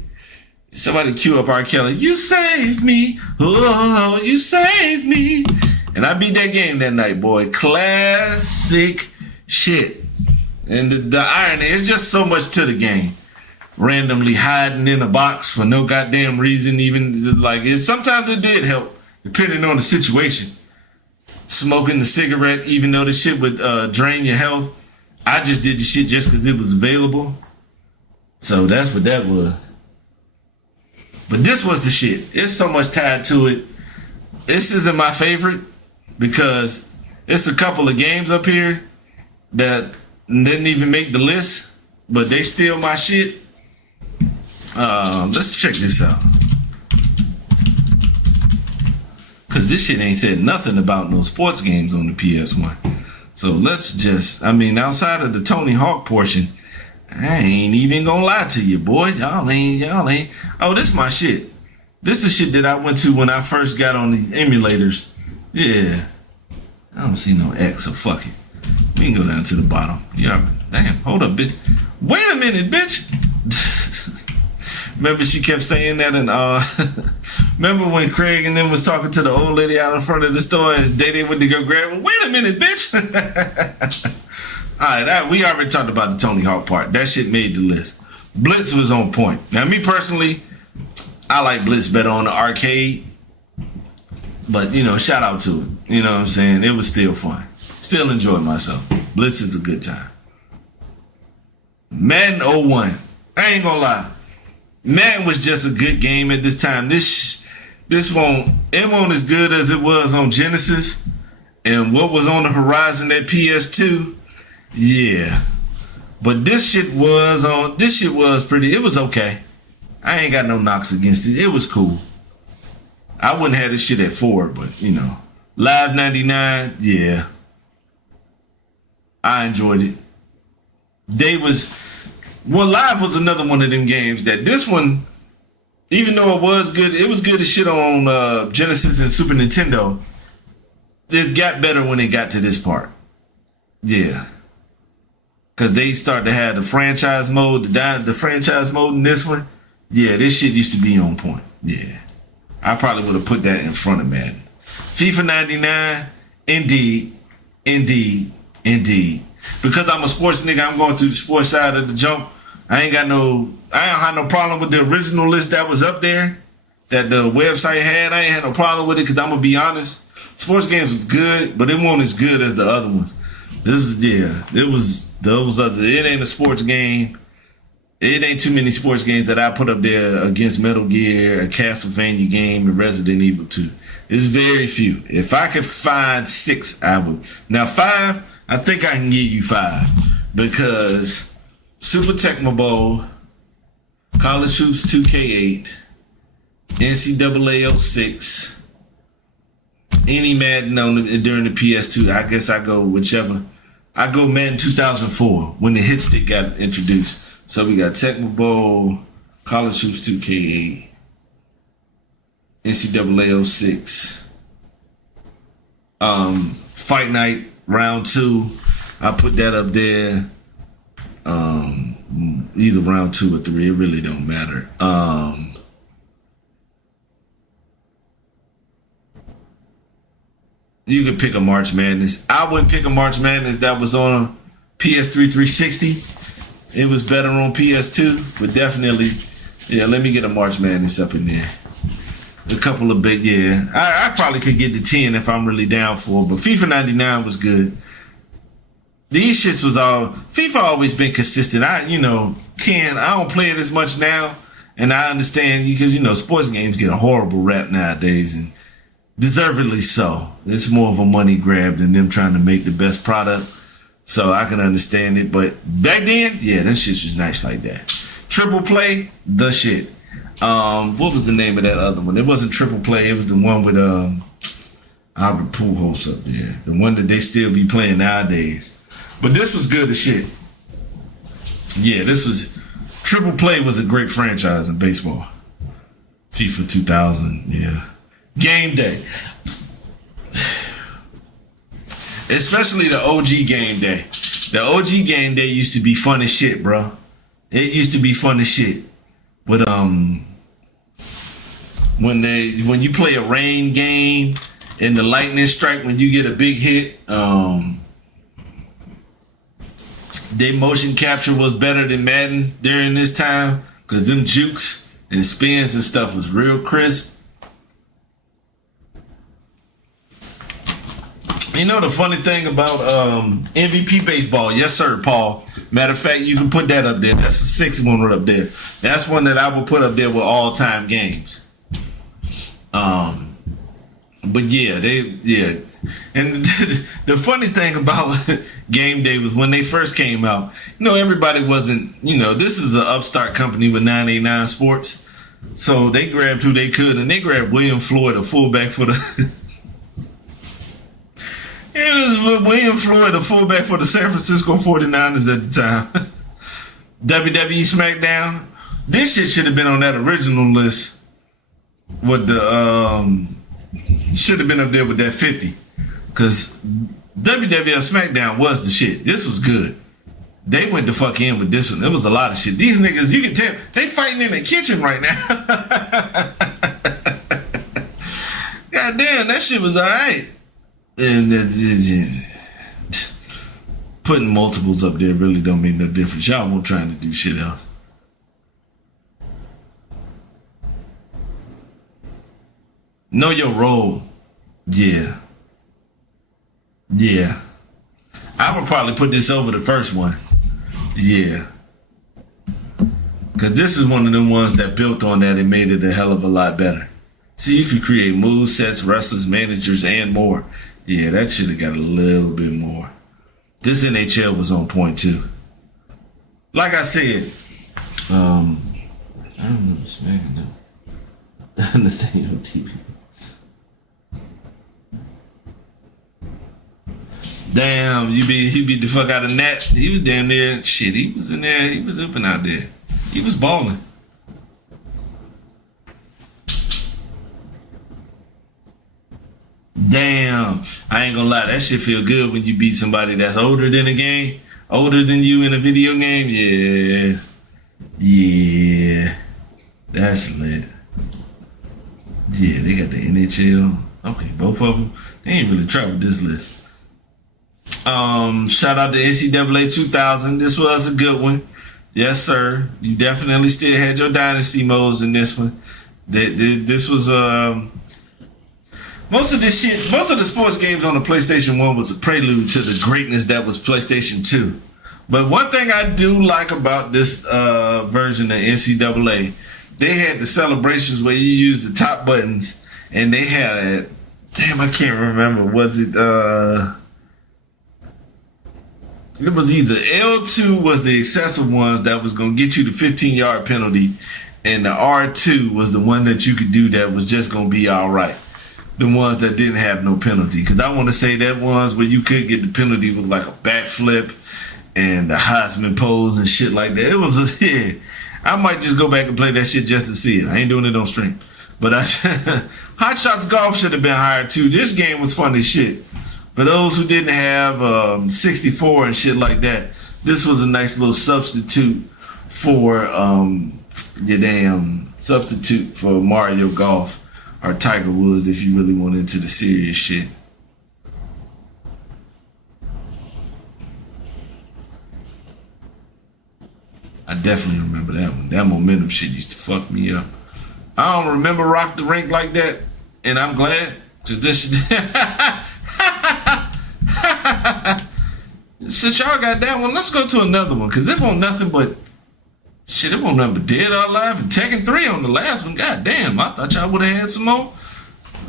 Somebody cue up R. Kelly. You saved me. Oh, you saved me. And I beat that game that night, boy. Classic shit. And the irony, it's just so much to the game. Randomly hiding in a box for no goddamn reason, even like it. Sometimes it did help, depending on the situation. Smoking the cigarette, even though the shit would drain your health. I just did the shit just because it was available. So that's what that was. But this was the shit. It's so much tied to it. This isn't my favorite because it's a couple of games up here that didn't even make the list, but they steal my shit. Let's check this out. Because this shit ain't said nothing about no sports games on the PS1. So let's just, outside of the Tony Hawk portion, I ain't even gonna lie to you, boy. Y'all ain't. Oh, this my shit. This the shit that I went to when I first got on these emulators. Yeah. I don't see no X, so fuck it. We can go down to the bottom. Yeah, damn, hold up, bitch. Wait a minute, bitch. Remember she kept saying that and remember when Craig and them was talking to the old lady out in front of the store and they went to go grab her? Wait a minute, bitch. Alright, we already talked about the Tony Hawk part. That shit made the list. Blitz was on point. Now, me personally, I like Blitz better on the arcade. But, shout out to it. You know what I'm saying? It was still fun. Still enjoyed myself. Blitz is a good time. Madden 01. I ain't gonna lie. Madden was just a good game at this time. It won't as good as it was on Genesis. And what was on the horizon at PS2. Yeah. But this shit was pretty, it was okay. I ain't got no knocks against it. It was cool. I wouldn't have this shit at 4, but Live 99, yeah. I enjoyed it. Live was another one of them games that this one, even though it was good as shit on Genesis and Super Nintendo. It got better when it got to this part. Yeah. Because they started to have the franchise mode, the franchise mode in this one. Yeah, this shit used to be on point. Yeah. I probably would have put that in front of Madden. FIFA 99, indeed. Because I'm a sports nigga, I'm going through the sports side of the jump. I don't have no problem with the original list that was up there, that the website had. I ain't had no problem with it because I'm going to be honest. Sports games was good, but it wasn't as good as the other ones. It ain't a sports game. It ain't too many sports games that I put up there against Metal Gear, a Castlevania game, and Resident Evil 2. It's very few. If I could find 6, I would. Now 5, I think I can give you 5 because Super Tecmo Bowl, College Hoops 2K8, NCAA 06, any Madden during the PS2. I guess I go whichever. I go Madden 2004 when the hit stick got introduced. So we got Tecmo Bowl, College Hoops 2K8, NCAA 06, Fight Night Round 2. I put that up there. Either round 2 or 3, it really don't matter. You could pick a March Madness. I wouldn't pick a March Madness that was on PS3 360. It was better on PS2, but definitely, let me get a March Madness up in there. A couple of big, I probably could get to 10 if I'm really down for it, but FIFA 99 was good. These shits was FIFA always been consistent. I don't play it as much now, and I understand because, sports games get a horrible rap nowadays, and deservedly so. It's more of a money grab than them trying to make the best product. So I can understand it. But back then, them shits was nice like that. Triple Play, the shit. What was the name of that other one? It wasn't Triple Play. It was the one with Albert Pujols up there. The one that they still be playing nowadays. But this was good as shit. Yeah, this was... Triple Play was a great franchise in baseball. FIFA 2000, yeah. Game Day. Especially the OG Game Day. The OG Game Day used to be fun as shit, bro. It used to be fun as shit. But when you play a rain game and the lightning strike when you get a big hit, their motion capture was better than Madden during this time because them jukes and spins and stuff was real crisp. You know the funny thing about MVP baseball? Yes, sir, Paul. Matter of fact, you can put that up there. That's the sixth one right up there. That's one that I will put up there with all-time games. But yeah, and the funny thing about Game Day was when they first came out, you know, everybody wasn't, you know, this is an upstart company with 989 Sports. So they grabbed who they could, and they grabbed William Floyd, a fullback for the... It was William Floyd, a fullback for the San Francisco 49ers at the time. WWE SmackDown. This shit should have been on that original list with the... should have been up there with that 50. Because WWF SmackDown was the shit. This was good. They went the fuck in with this one. There was a lot of shit. These niggas, you can tell, they fighting in the kitchen right now. God damn, that shit was alright. And putting multiples up there really don't make no difference. Y'all won't trying to do shit else. Know your role. Yeah. Yeah. I would probably put this over the first one. Yeah. Because this is one of them ones that built on that and made it a hell of a lot better. See, you could create move sets, wrestlers, managers, and more. Yeah, that should have got a little bit more. This NHL was on point too. Like I said, I don't know what's smacking though. The thing on TV. Damn, you beat the fuck out of Nat. He was damn there. Shit, he was in there. He was up and out there. He was balling. Damn, I ain't gonna lie, that shit feel good when you beat somebody that's older than the game, older than you in a video game. Yeah, that's lit. Yeah, they got the NHL. Okay, both of them. They ain't really traveled this list. Shout out to NCAA 2000. This was a good one. Yes, sir. You definitely still had your dynasty modes in this one. This was most of this shit, most of the sports games on the PlayStation 1 was a prelude to the greatness that was PlayStation 2. But one thing I do like about this version of NCAA, they had the celebrations where you use the top buttons, and they had, damn, I can't remember, was it was either L2 was the excessive ones that was going to get you the 15-yard penalty, and the R2 was the one that you could do that was just going to be all right. The ones that didn't have no penalty. Because I want to say that ones where you could get the penalty was like a backflip and the Heisman pose and shit like that. It was yeah. I might just go back and play that shit just to see it. I ain't doing it on stream. But Hot Shots Golf should have been higher too. This game was fun as shit. For those who didn't have 64 and shit like that, this was a nice little substitute for your damn substitute for Mario Golf. Or Tiger Woods if you really want into the serious shit. I definitely remember that one. That momentum shit used to fuck me up. I don't remember Rock the Rink like that, and I'm glad. Cause this since y'all got that one, let's go to another one. Cause it won't nothing but shit, it won't nothing but Dead or Alive and Tekken 3 on the last one. God damn, I thought y'all would have had some more.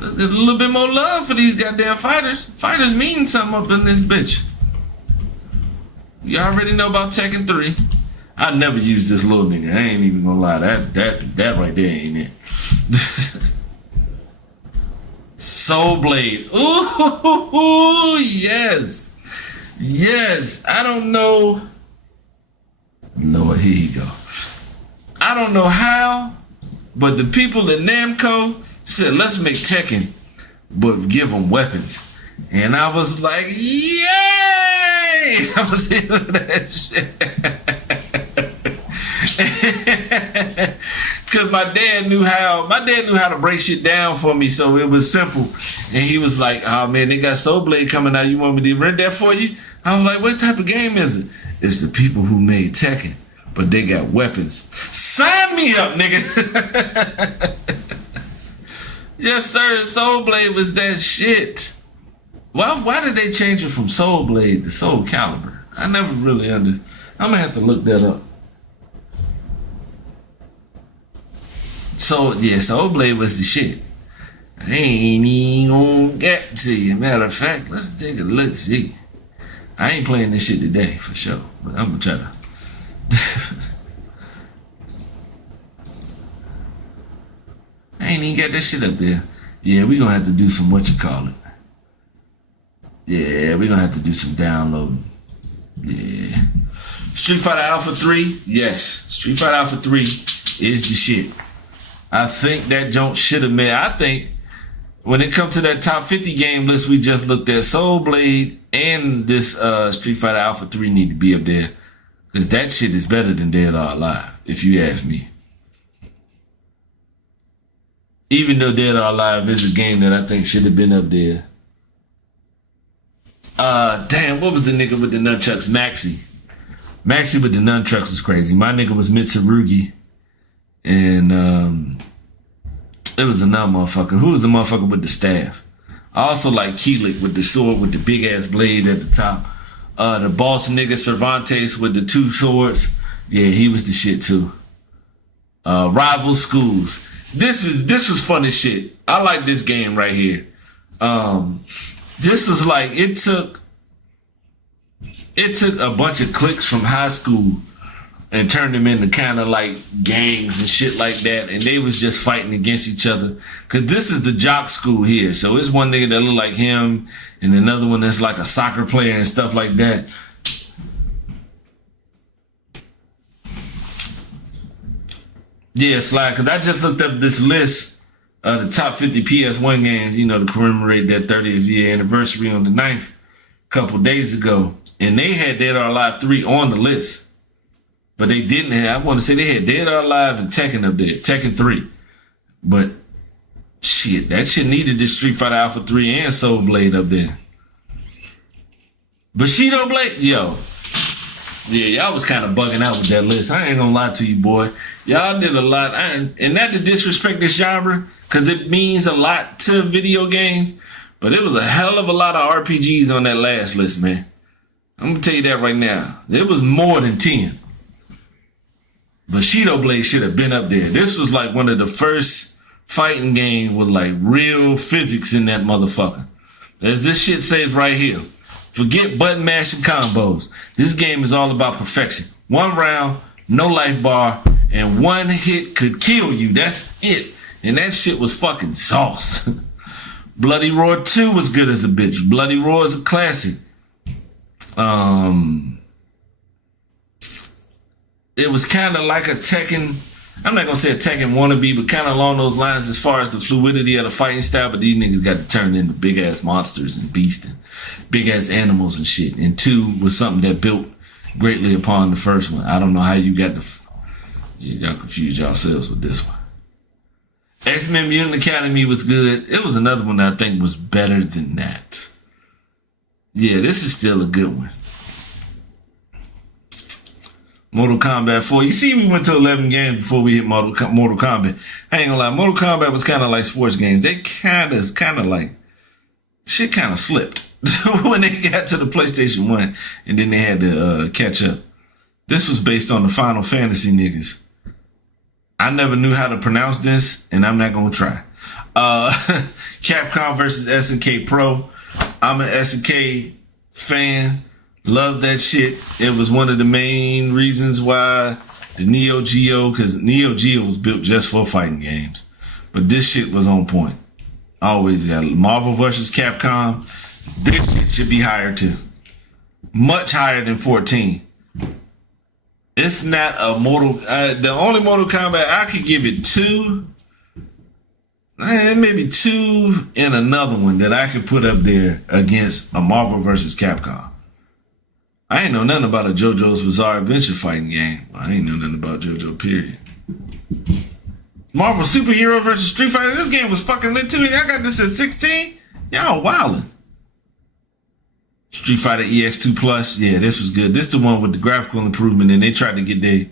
A little bit more love for these goddamn fighters. Fighters mean something up in this bitch. You already know about Tekken 3. I never used this little nigga. I ain't even gonna lie. That right there ain't it. Soul Blade. Ooh, yes. Yes. I don't know. Lord, here you go. I don't know how, but the people at Namco said, let's make Tekken, but give them weapons. And I was like, yay! I was into that shit. Cause my dad knew how to break shit down for me, so it was simple. And he was like, oh man, they got Soul Blade coming out. You want me to rent that for you? I was like, what type of game is it? It's the people who made Tekken, but they got weapons. Sign me up, nigga. Yes, sir. Soul Blade was that shit. Why did they change it from Soul Blade to Soul Calibur? I never really I'm gonna have to look that up. So yeah, Soul Blade was the shit. I ain't even gonna get to you. Matter of fact, let's take a look. See, I ain't playing this shit today for sure, but I'm gonna try to. I ain't even got that shit up there. Yeah, we gonna have to do some Yeah, we gonna have to do some downloading. Yeah. Street Fighter Alpha 3, yes. Street Fighter Alpha 3 is the shit. I think that junk should have made. I think when it comes to that top 50 game list we just looked at, Soul Blade and this Street Fighter Alpha 3 need to be up there. Because that shit is better than Dead or Alive, if you ask me. Even though Dead or Alive is a game that I think should have been up there. Damn, what was the nigga with the nunchucks? Maxi with the nunchucks was crazy. My nigga was Mitsurugi. And it was another motherfucker. Who was the motherfucker with the staff? I also like Keelik with the sword with the big ass blade at the top. The boss nigga Cervantes with the 2 swords. Yeah, he was the shit too. Rival Schools. This was fun as shit. I like this game right here. This was like, it took a bunch of cliques from high school and turned them into kind of like gangs and shit like that, and they was just fighting against each other. Cause this is the jock school here, so it's one nigga that look like him, and another one that's like a soccer player and stuff like that. Yeah, Sly, cause I just looked up this list of the top 50 PS1 games, you know, to commemorate that 30th year anniversary on the 9th, a couple days ago, and they had Dead or Alive 3 on the list. But they didn't have, I want to say they had Dead or Alive and Tekken up there, Tekken 3. But shit, that shit needed this Street Fighter Alpha 3 and Soul Blade up there. Bushido Blade, yo. Yeah, y'all was kind of bugging out with that list. I ain't gonna lie to you, boy. Y'all did a lot. And not to disrespect this genre, because it means a lot to video games, but it was a hell of a lot of RPGs on that last list, man. I'm gonna tell you that right now. It was more than 10. Bushido Blade should have been up there. This was like one of the first fighting games with like real physics in that motherfucker. As this shit says right here, forget button mashing combos. This game is all about perfection. 1 round, no life bar, and 1 hit could kill you. That's it. And that shit was fucking sauce. Bloody Roar 2 was good as a bitch. Bloody Roar is a classic. It was kind of like a Tekken, I'm not going to say a Tekken wannabe, but kind of along those lines as far as the fluidity of the fighting style, but these niggas got to turn into big-ass monsters and beasts and big-ass animals and shit. And 2 was something that built greatly upon the first one. I don't know how you got y'all confused yourselves with this one. X-Men Mutant Academy was good. It was another one that I think was better than that. Yeah, this is still a good one. Mortal Kombat 4. You see, we went to 11 games before we hit Mortal Kombat. I ain't gonna lie, Mortal Kombat was kind of like sports games. They kind of like, shit kind of slipped when they got to the PlayStation 1, and then they had to catch up. This was based on the Final Fantasy niggas. I never knew how to pronounce this, and I'm not gonna try. Capcom versus SNK Pro. I'm an SNK fan. Love that shit. It was one of the main reasons why the Neo Geo, because Neo Geo was built just for fighting games. But this shit was on point. Always got Marvel versus Capcom. This shit should be higher too. Much higher than 14. It's not a Mortal... the only Mortal Kombat I could give it 2... maybe 2 and another one that I could put up there against a Marvel vs. Capcom. I ain't know nothing about a JoJo's Bizarre Adventure fighting game. I ain't know nothing about JoJo, period. Marvel Superhero vs. Street Fighter. This game was fucking lit too. Y'all got this at 16? Y'all wildin'. Street Fighter EX2 Plus. Yeah, this was good. This the one with the graphical improvement, and they tried to get they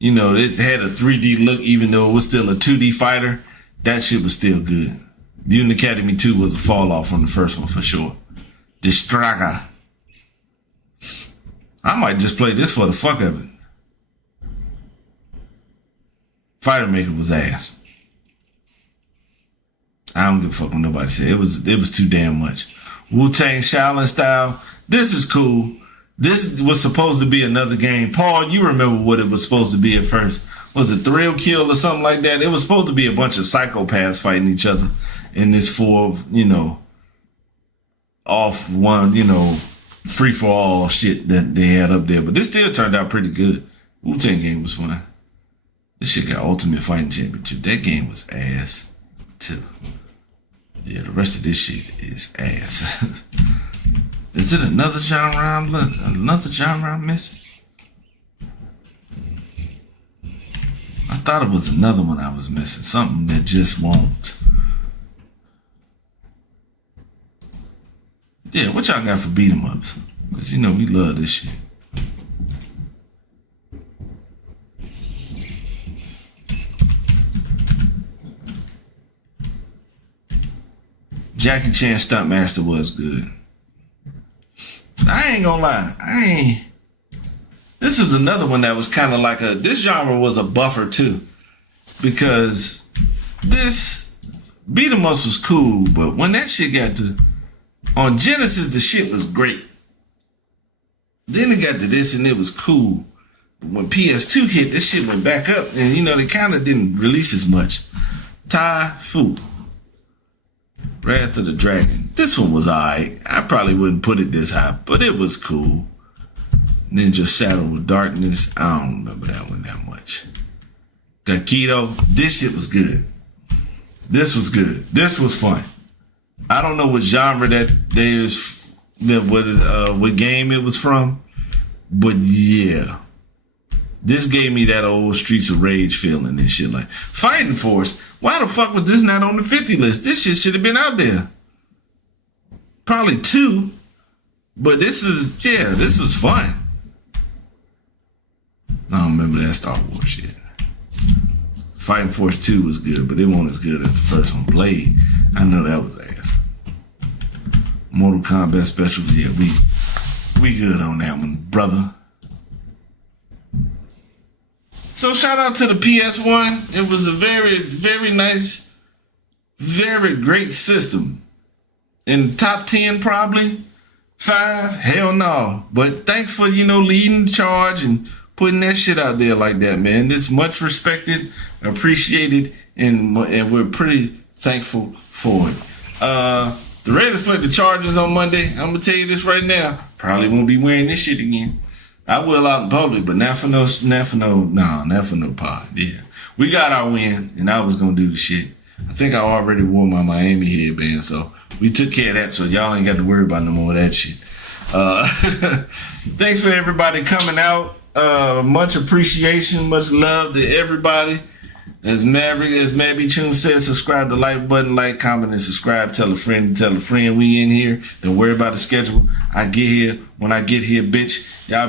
had a 3D look even though it was still a 2D fighter. That shit was still good. Mutant Academy 2 was a fall off from the first one for sure. Distraga. I might just play this for the fuck of it. Fighter Maker was ass. I don't give a fuck what nobody said. It was too damn much. Wu-Tang Shaolin style. This is cool. This was supposed to be another game. Paul, you remember what it was supposed to be at first. Was it Thrill Kill or something like that? It was supposed to be a bunch of psychopaths fighting each other in this off one, free-for-all shit that they had up there. But this still turned out pretty good. Wu-Tang game was fun. This shit got Ultimate Fighting Championship. That game was ass, too. Yeah, the rest of this shit is ass. Is it another genre I'm missing? I thought it was another one I was missing. Something that just won't. Yeah, what y'all got for beat 'em ups? Because we love this shit. Jackie Chan Stuntmaster was good. I ain't gonna lie. This is another one that was kind of like this genre was a buffer too. Because this beat 'em ups was cool, but when that shit got on Genesis, the shit was great. Then it got to this and it was cool. But when PS2 hit, this shit went back up and they kind of didn't release as much. Tai Fu. Wrath of the Dragon. This one was alright. I probably wouldn't put it this high, but it was cool. Ninja Shadow of Darkness. I don't remember that one that much. Gakido. This shit was good. This was good. This was fun. I don't know what genre what game it was from, but yeah. This gave me that old Streets of Rage feeling and shit like Fighting Force. Why the fuck was this not on the 50 list? This shit should have been out there. Probably 2. But this was fun. I don't remember that Star Wars shit. Fighting Force 2 was good, but it wasn't as good as the first one. Blade, I know that was ass. Mortal Kombat Special, yeah, we good on that one, brother. So shout out to the PS1. It was a very, very nice, very great system. In top 10 probably. 5, hell no. But thanks for, leading the charge and putting that shit out there like that, man. It's much respected, appreciated, and we're pretty thankful for it. The Raiders played the Chargers on Monday. I'm going to tell you this right now. Probably won't be wearing this shit again. I will out in public, but not for no pod. Yeah. We got our win, and I was going to do the shit. I think I already wore my Miami headband, so we took care of that, so y'all ain't got to worry about no more of that shit. Thanks for everybody coming out. Much appreciation, much love to everybody. As Maverick Chum said, subscribe to like button, like, comment, and subscribe. Tell a friend, we in here. Don't worry about the schedule. When I get here, bitch. Y'all